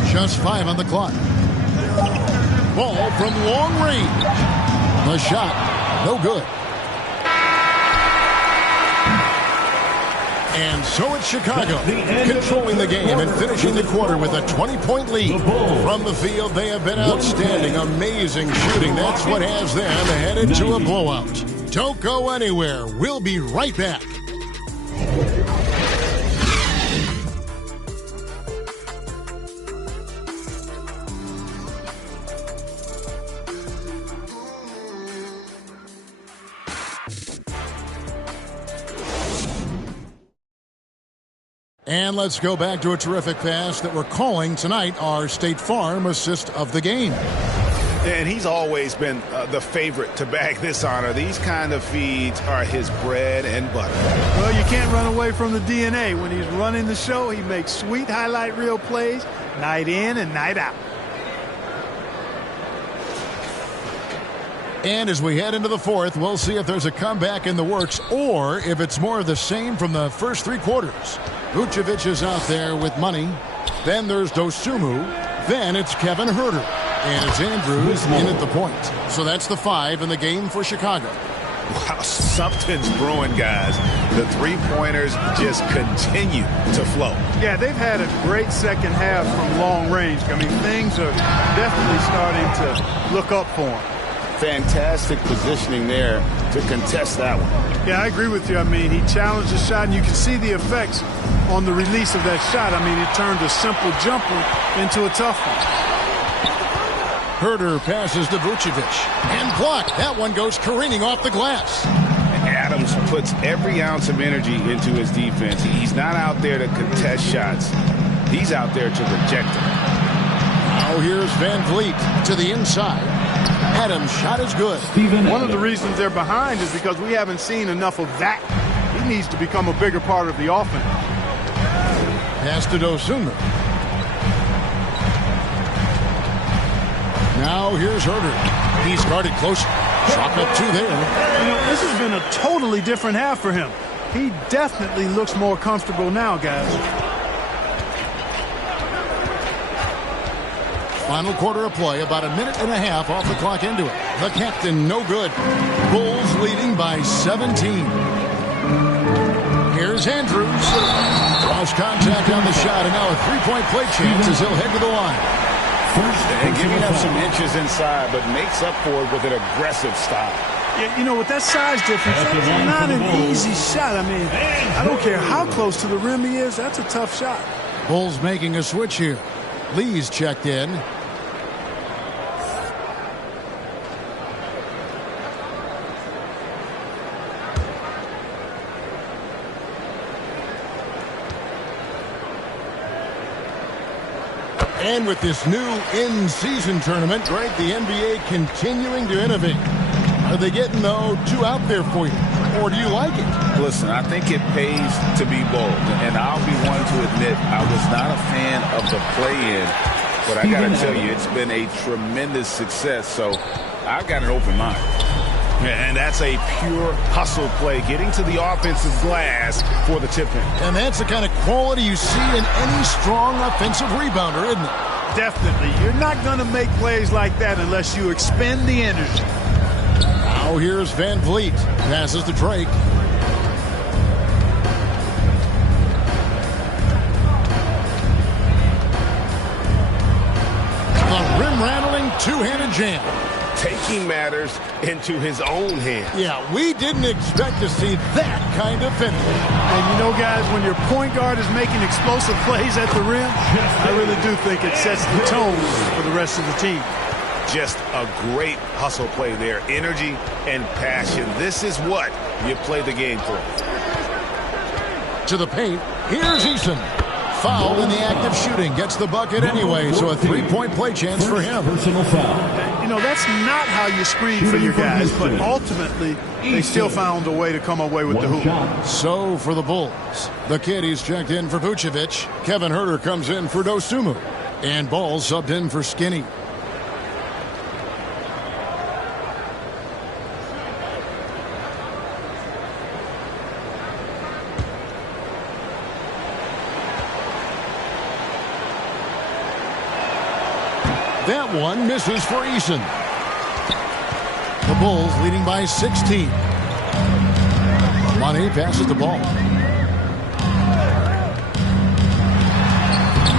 Just 5 on the clock. Ball from long range. The shot, no good. And so it's Chicago controlling the game and finishing the quarter with a 20-point lead. From the field, they have been outstanding. Amazing shooting. That's what has them headed to a blowout. Don't go anywhere. We'll be right back. And let's go back to a terrific pass that we're calling tonight our State Farm assist of the game. And he's always been the favorite to bag this honor. These kind of feeds are his bread and butter. Well, you can't run away from the DNA. When he's running the show, he makes sweet highlight reel plays night in and night out. And as we head into the fourth, we'll see if there's a comeback in the works or if it's more of the same from the first 3 quarters. Vucevic is out there with Money. Then there's Dosunmu. Then it's Kevin Herder. And it's Andrews in at the point. So that's the 5 in the game for Chicago. Wow, something's brewing, guys. The three-pointers just continue to flow. Yeah, they've had a great second half from long range. I mean, things are definitely starting to look up for them. Fantastic positioning there to contest that one. Yeah, I agree with you. I mean, he challenged the shot, and you can see the effects on the release of that shot. I mean, it turned a simple jumper into a tough one. Herder passes to Vucevic. And blocked. That one goes careening off the glass. Adams puts every ounce of energy into his defense. He's not out there to contest shots. He's out there to reject them. Now here's Van Vliet to the inside. Adams' shot is good. One of the reasons they're behind is because we haven't seen enough of that. He needs to become a bigger part of the offense. Pass to Dosunmu. Now here's Herder. He's guarded closer. Chalk up 2 there. You know, this has been a totally different half for him. He definitely looks more comfortable now, guys. Final quarter of play, about a minute and a half off the clock into it. The captain, no good. Bulls leading by 17. Here's Andrews. Cross contact on the shot, and now a 3-point play chance as he'll head to the line. And giving up some inches inside, but makes up for it with an aggressive style. Yeah, you know, with that size difference, that's not an easy shot. I mean, I don't care how close to the rim he is, that's a tough shot. Bulls making a switch here. Lee's checked in. And with this new in-season tournament, Greg, the NBA continuing to innovate. Are they getting, though, too out there for you? Or do you like it? Listen, I think it pays to be bold. And I'll be one to admit I was not a fan of the play-in. But I got to tell you, it's been a tremendous success. So I've got an open mind. And that's a pure hustle play, getting to the offensive glass for the tip-in. And that's the kind of quality you see in any strong offensive rebounder, isn't it? Definitely. You're not going to make plays like that unless you expend the energy. Now here's Van Vliet. Passes to Drake. The rim-rattling two-handed jam. taking matters into his own hands. Yeah, we didn't expect to see that kind of finish. And you know, guys, when your point guard is making explosive plays at the rim, I really do think it sets the tone for the rest of the team. Just a great hustle play there. Energy and passion. This is what you play the game for. To the paint. Here's Eason. Fouled in the act of shooting. Gets the bucket anyway, so a three-point play chance for him. Personal foul. You know, that's not how you screen for your guys, but ultimately, they still found a way to come away with the hoop. So for the Bulls, the kid, he's checked in for Vucevic. Kevin Huerter comes in for Dosunmu. And Ball subbed in for Skinny. That one misses for Eason. The Bulls leading by 16. Money passes the ball.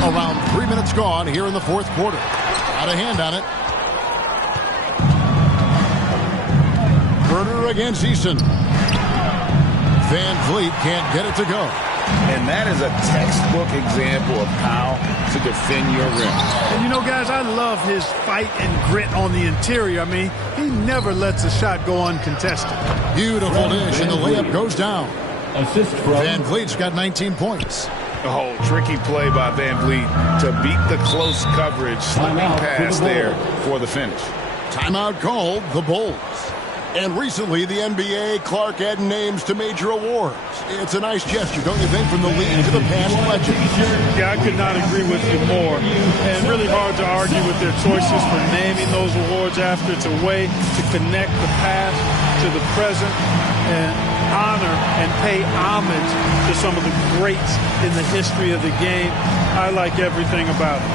Around 3 minutes gone here in the fourth quarter. Out of hand on it. Huerter against Eason. Van Vliet can't get it to go. And that is a textbook example of how to defend your rim. And you know, guys, I love his fight and grit on the interior. I mean, he never lets a shot go uncontested. Beautiful dish, and the layup goes down. Assist from Van Vliet's got 19 points. Oh, tricky play by Van Vliet to beat the close coverage. Slipping pass there for the finish. Timeout called, the Bulls. And recently, the NBA, Clark added names to major awards. It's a nice gesture, don't you think, from the league to the past legends? Yeah, I could not agree with you more. And really hard to argue with their choices for naming those awards after. It's a way to connect the past to the present and honor and pay homage to some of the greats in the history of the game. I like everything about it.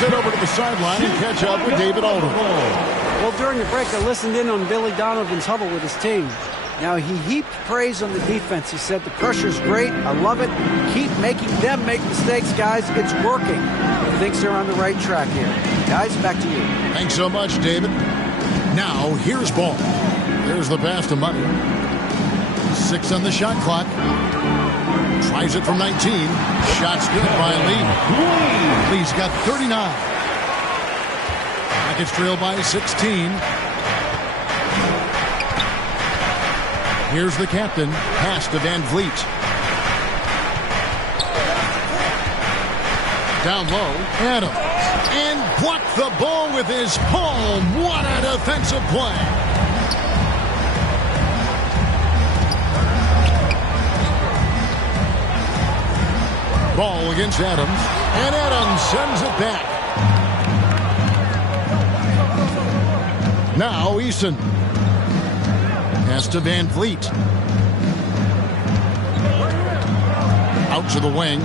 Head over to the sideline and catch up with David Alderman. Well, during the break, I listened in on Billy Donovan's huddle with his team. Now, he heaped praise on the defense. He said, the pressure's great. I love it. Keep making them make mistakes, guys. It's working. He thinks they're on the right track here. Guys, back to you. Thanks so much, David. Now, here's Ball. There's the pass to Money. 6 on the shot clock. Tries it from 19. Shot's good by Lee. Lee's got 39. Rockets trail by 16. Here's the captain. Pass to Van Vliet. Down low. Adams. And blocked the ball with his palm. What a defensive play. Ball against Adams, and Adams sends it back. Now Eason. Pass to Van Vliet. Out to the wing.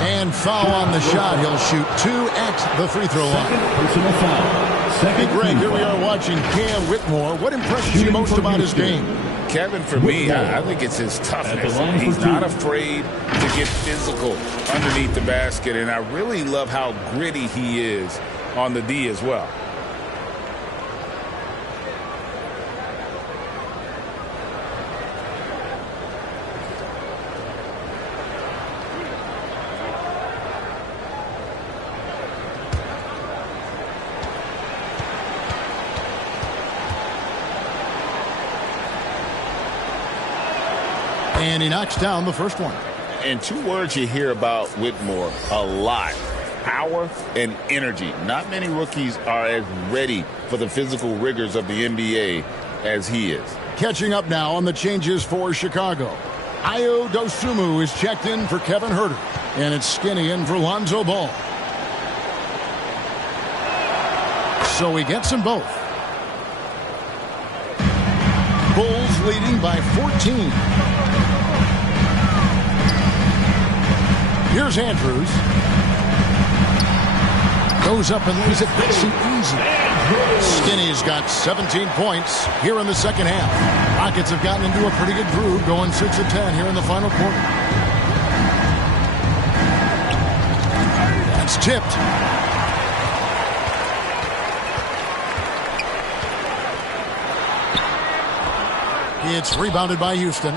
And foul on the shot. He'll shoot 2 at the free throw line. personal foul. Second. Hey, Greg, here we are watching Cam Whitmore. What impresses you most about his game? Kevin, for me, I think it's his toughness. He's not afraid to get physical underneath the basket, and I really love how gritty he is on the D as well. And he knocks down the first one. And two words you hear about Whitmore a lot: power and energy. Not many rookies are as ready for the physical rigors of the NBA as he is. Catching up now on the changes for Chicago. Ayo Dosunmu is checked in for Kevin Huerter. And it's Skinny in for Lonzo Ball. So he gets them both. Bulls leading by 14. Here's Andrews. Goes up and lays it nice and easy. Skinny's got 17 points here in the second half. Rockets have gotten into a pretty good groove, going 6 of 10 here in the final quarter. That's tipped. It's rebounded by Houston.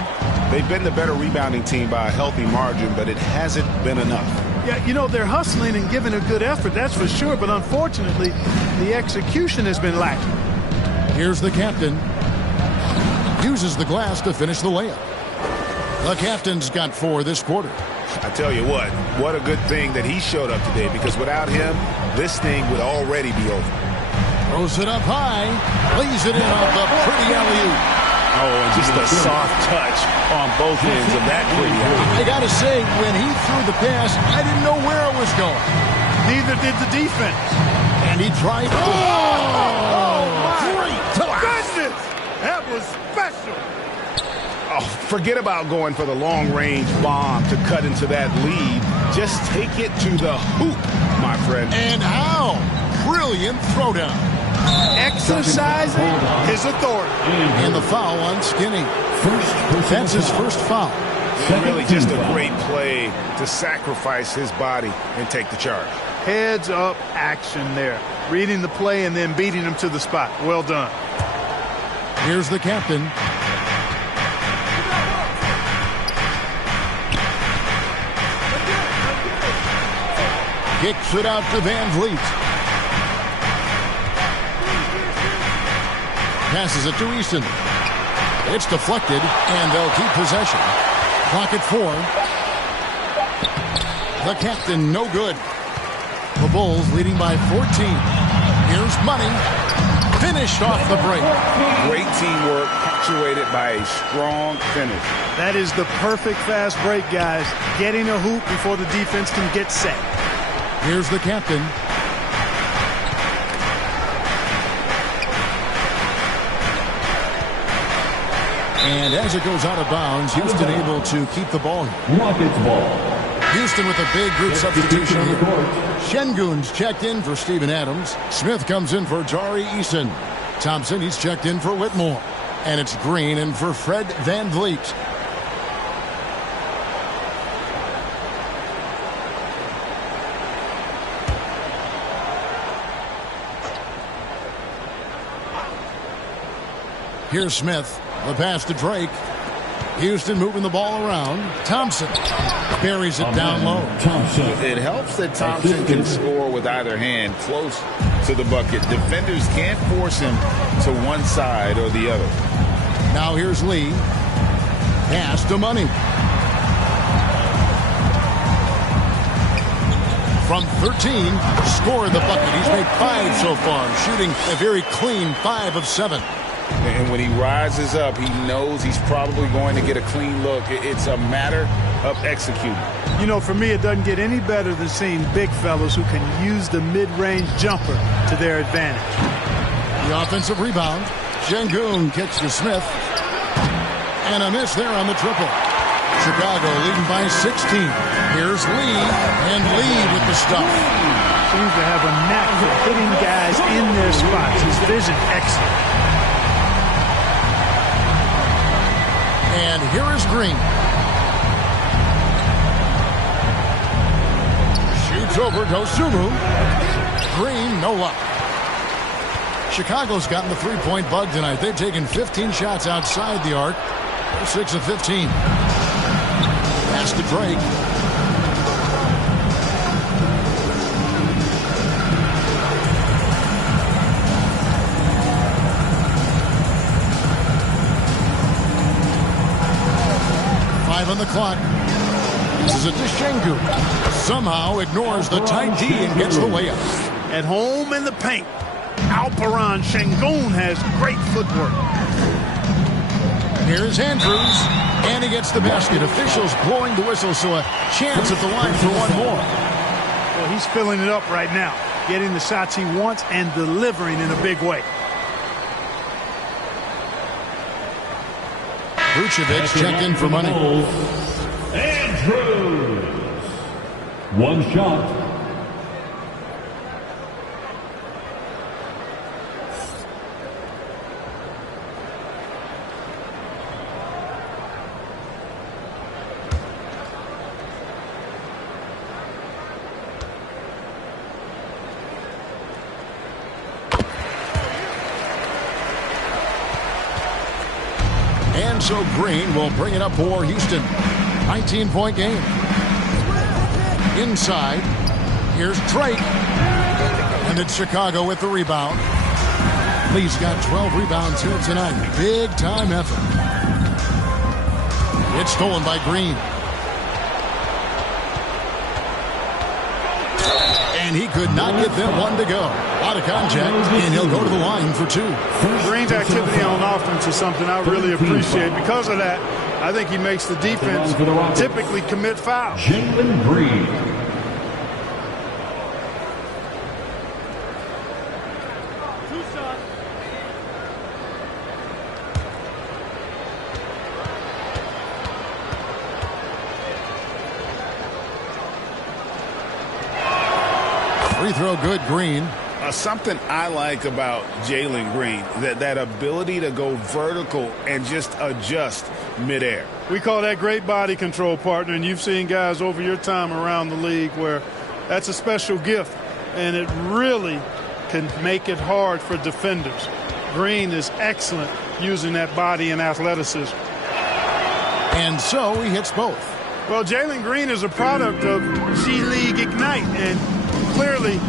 They've been the better rebounding team by a healthy margin, but it hasn't been enough. Yeah, you know, they're hustling and giving a good effort, that's for sure, but unfortunately, the execution has been lacking. Here's the captain. Uses the glass to finish the layup. The captain's got 4 this quarter. I tell you what a good thing that he showed up today, because without him, this thing would already be over. Throws it up high, lays it in off the pretty alley-oop. Oh, and just a soft touch on both ends of that pretty alley-oop. I got to say, when he threw the pass, I didn't know where it was going. Neither did the defense. And he tried. Great goodness! That was special. Oh, forget about going for the long-range bomb to cut into that lead. Just take it to the hoop, my friend. And how? Brilliant throwdown. Exercising his authority. And the foul on Skinny. That's his first foul. Really just a great play to sacrifice his body and take the charge. Heads up action there. Reading the play and then beating him to the spot. Well done. Here's the captain. Kicks it out to Van Vliet. Passes it to Easton. It's deflected, and they'll keep possession. Clock at 4. The captain, no good. The Bulls leading by 14. Here's Money. Finished off the break. Great teamwork, punctuated by a strong finish. That is the perfect fast break, guys. Getting a hoop before the defense can get set. Here's the captain. And as it goes out of bounds, Houston able to keep the ball. Rockets ball. Houston with a big group substitution. Şengün's checked in for Steven Adams. Smith comes in for Tari Eason. Thompson, he's checked in for Whitmore. And it's Green in for Fred Van Vliet. Here's Smith. The pass to Drake. Houston moving the ball around. Thompson buries it down low. It helps that Thompson can score with either hand close to the bucket. Defenders can't force him to one side or the other. Now here's Lee. Pass to Money. From 13, scored the bucket. He's made 5 so far, shooting a very clean 5 of 7. And when he rises up, he knows he's probably going to get a clean look. It's a matter of executing. You know, for me, it doesn't get any better than seeing big fellas who can use the mid-range jumper to their advantage. The offensive rebound. Şengün kicks to Smith. And a miss there on the triple. Chicago leading by 16. Here's Lee. And Lee with the stuff. Seems to have a knack for hitting guys in their spots. His vision excellent. And here is Green. Shoots over Dosunmu. Green, no luck. Chicago's gotten the three-point bug tonight. They've taken 15 shots outside the arc. They're 6 of 15. Pass to Drake. on the clock. This is a Shengun. Somehow ignores the tight D and gets the layup. At home in the paint, Alperon Şengün has great footwork. Here's Andrews, and he gets the basket. Officials blowing the whistle, so a chance at the line for one more. Well, he's filling it up right now, getting the shots he wants and delivering in a big way. Vucevic checked in for money. Andrews. One shot. And so Green will bring it up for Houston. 19-point game. Inside, here's Drake. And it's Chicago with the rebound. Lee's got 12 rebounds here tonight. Big-time effort. It's stolen by Green. And he could not get them one to go. Out of contact, and he'll go to the line for two. Green's activity on offense is something I really appreciate. Because of that, I think he makes the defense typically commit fouls. Jalen Green. Free throw good, Green. Something I like about Jalen Green, that ability to go vertical and just adjust midair. We call that great body control, partner, and you've seen guys over your time around the league where that's a special gift, and it really can make it hard for defenders. Green is excellent using that body and athleticism. And so he hits both. Well, Jalen Green is a product of G League Ignite, and clearly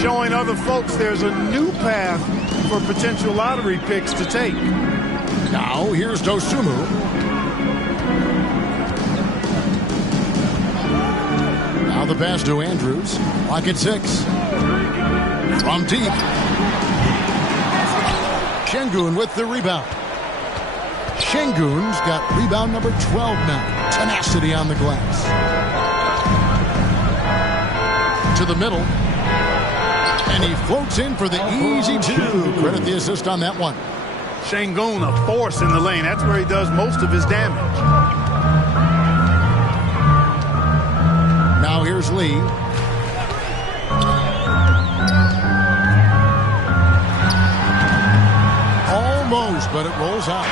showing other folks there's a new path for potential lottery picks to take. Now here's Dosunmu. Now the pass to Andrews. Clock at 6. From deep. Şengün with the rebound. Şengün's got rebound number 12 now. Tenacity on the glass. To the middle. And he floats in for the easy two. Credit the assist on that one. Şengün, a force in the lane. That's where he does most of his damage. Now here's Lee. Almost, but it rolls out.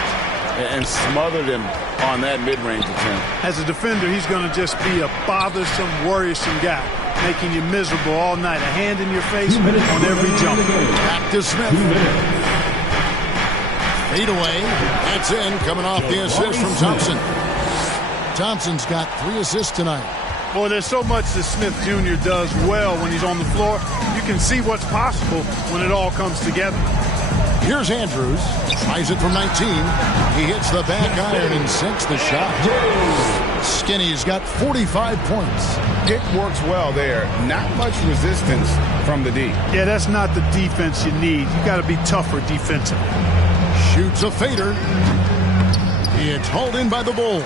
And smothered him on that mid-range attempt. As a defender, he's going to just be a bothersome, worrisome guy, making you miserable all night. A hand in your face on every jump. Back to Smith. Fade away. That's in. Coming off the assist from Thompson. Thompson's got 3 assists tonight. Boy, there's so much that Smith Jr. does well when he's on the floor. You can see what's possible when it all comes together. Here's Andrews. Tries it from 19. He hits the back iron and sinks the shot. Skinny's got 45 points. It works well there. Not much resistance from the D. Yeah, that's not the defense you need. You got to be tougher defensively. Shoots a fader. It's hauled in by the Bull.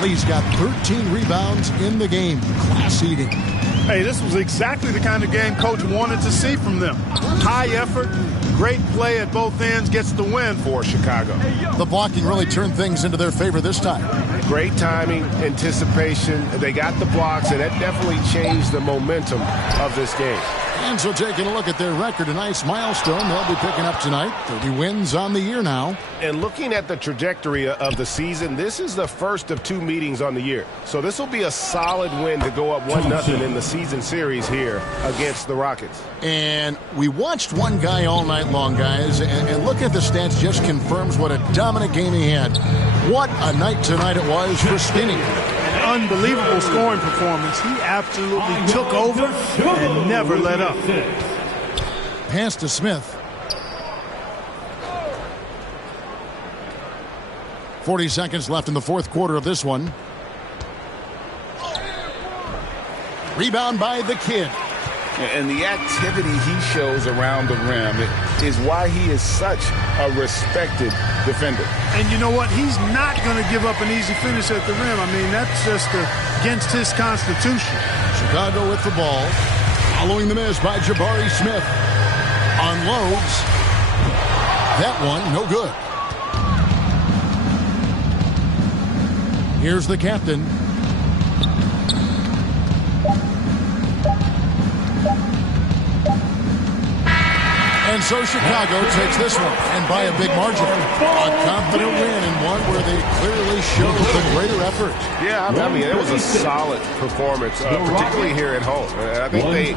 Lee's got 13 rebounds in the game. Class eating. Hey, this was exactly the kind of game Coach wanted to see from them. High effort, great play at both ends, gets the win for Chicago. The blocking really turned things into their favor this time. Great timing, anticipation. They got the blocks, and that definitely changed the momentum of this game. And so taking a look at their record, a nice milestone they'll be picking up tonight. 30 wins on the year now. And looking at the trajectory of the season, this is the first of 2 meetings on the year. So this will be a solid win to go up 1-0 in the season series here against the Rockets. And we watched one guy all night long, guys, and looking at the stats just confirms what a dominant game he had. What a night tonight it was for Skinny. An unbelievable scoring performance. He absolutely took over and never let up. Pass to Smith. 40 seconds left in the fourth quarter of this one. Rebound by the kid. And the activity he shows around the rim is why he is such a respected defender. And you know what? He's not going to give up an easy finish at the rim. I mean, that's just against his constitution. Chicago with the ball. Following the miss by Jabari Smith. Unloads. That one, no good. Here's the captain. And so Chicago takes this one, and by a big margin. A confident win, and one where they clearly showed the greater effort. Yeah, I mean, it was a solid performance, particularly here at home. I think they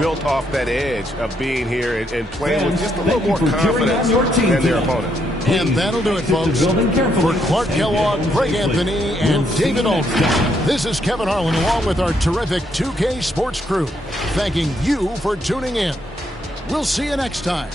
built off that edge of being here and playing with just a little more confidence than their opponent. And that'll do it, folks. For Clark Kellogg, Greg Anthony, and David Aldridge, this is Kevin Harlan along with our terrific 2K Sports crew, thanking you for tuning in. We'll see you next time.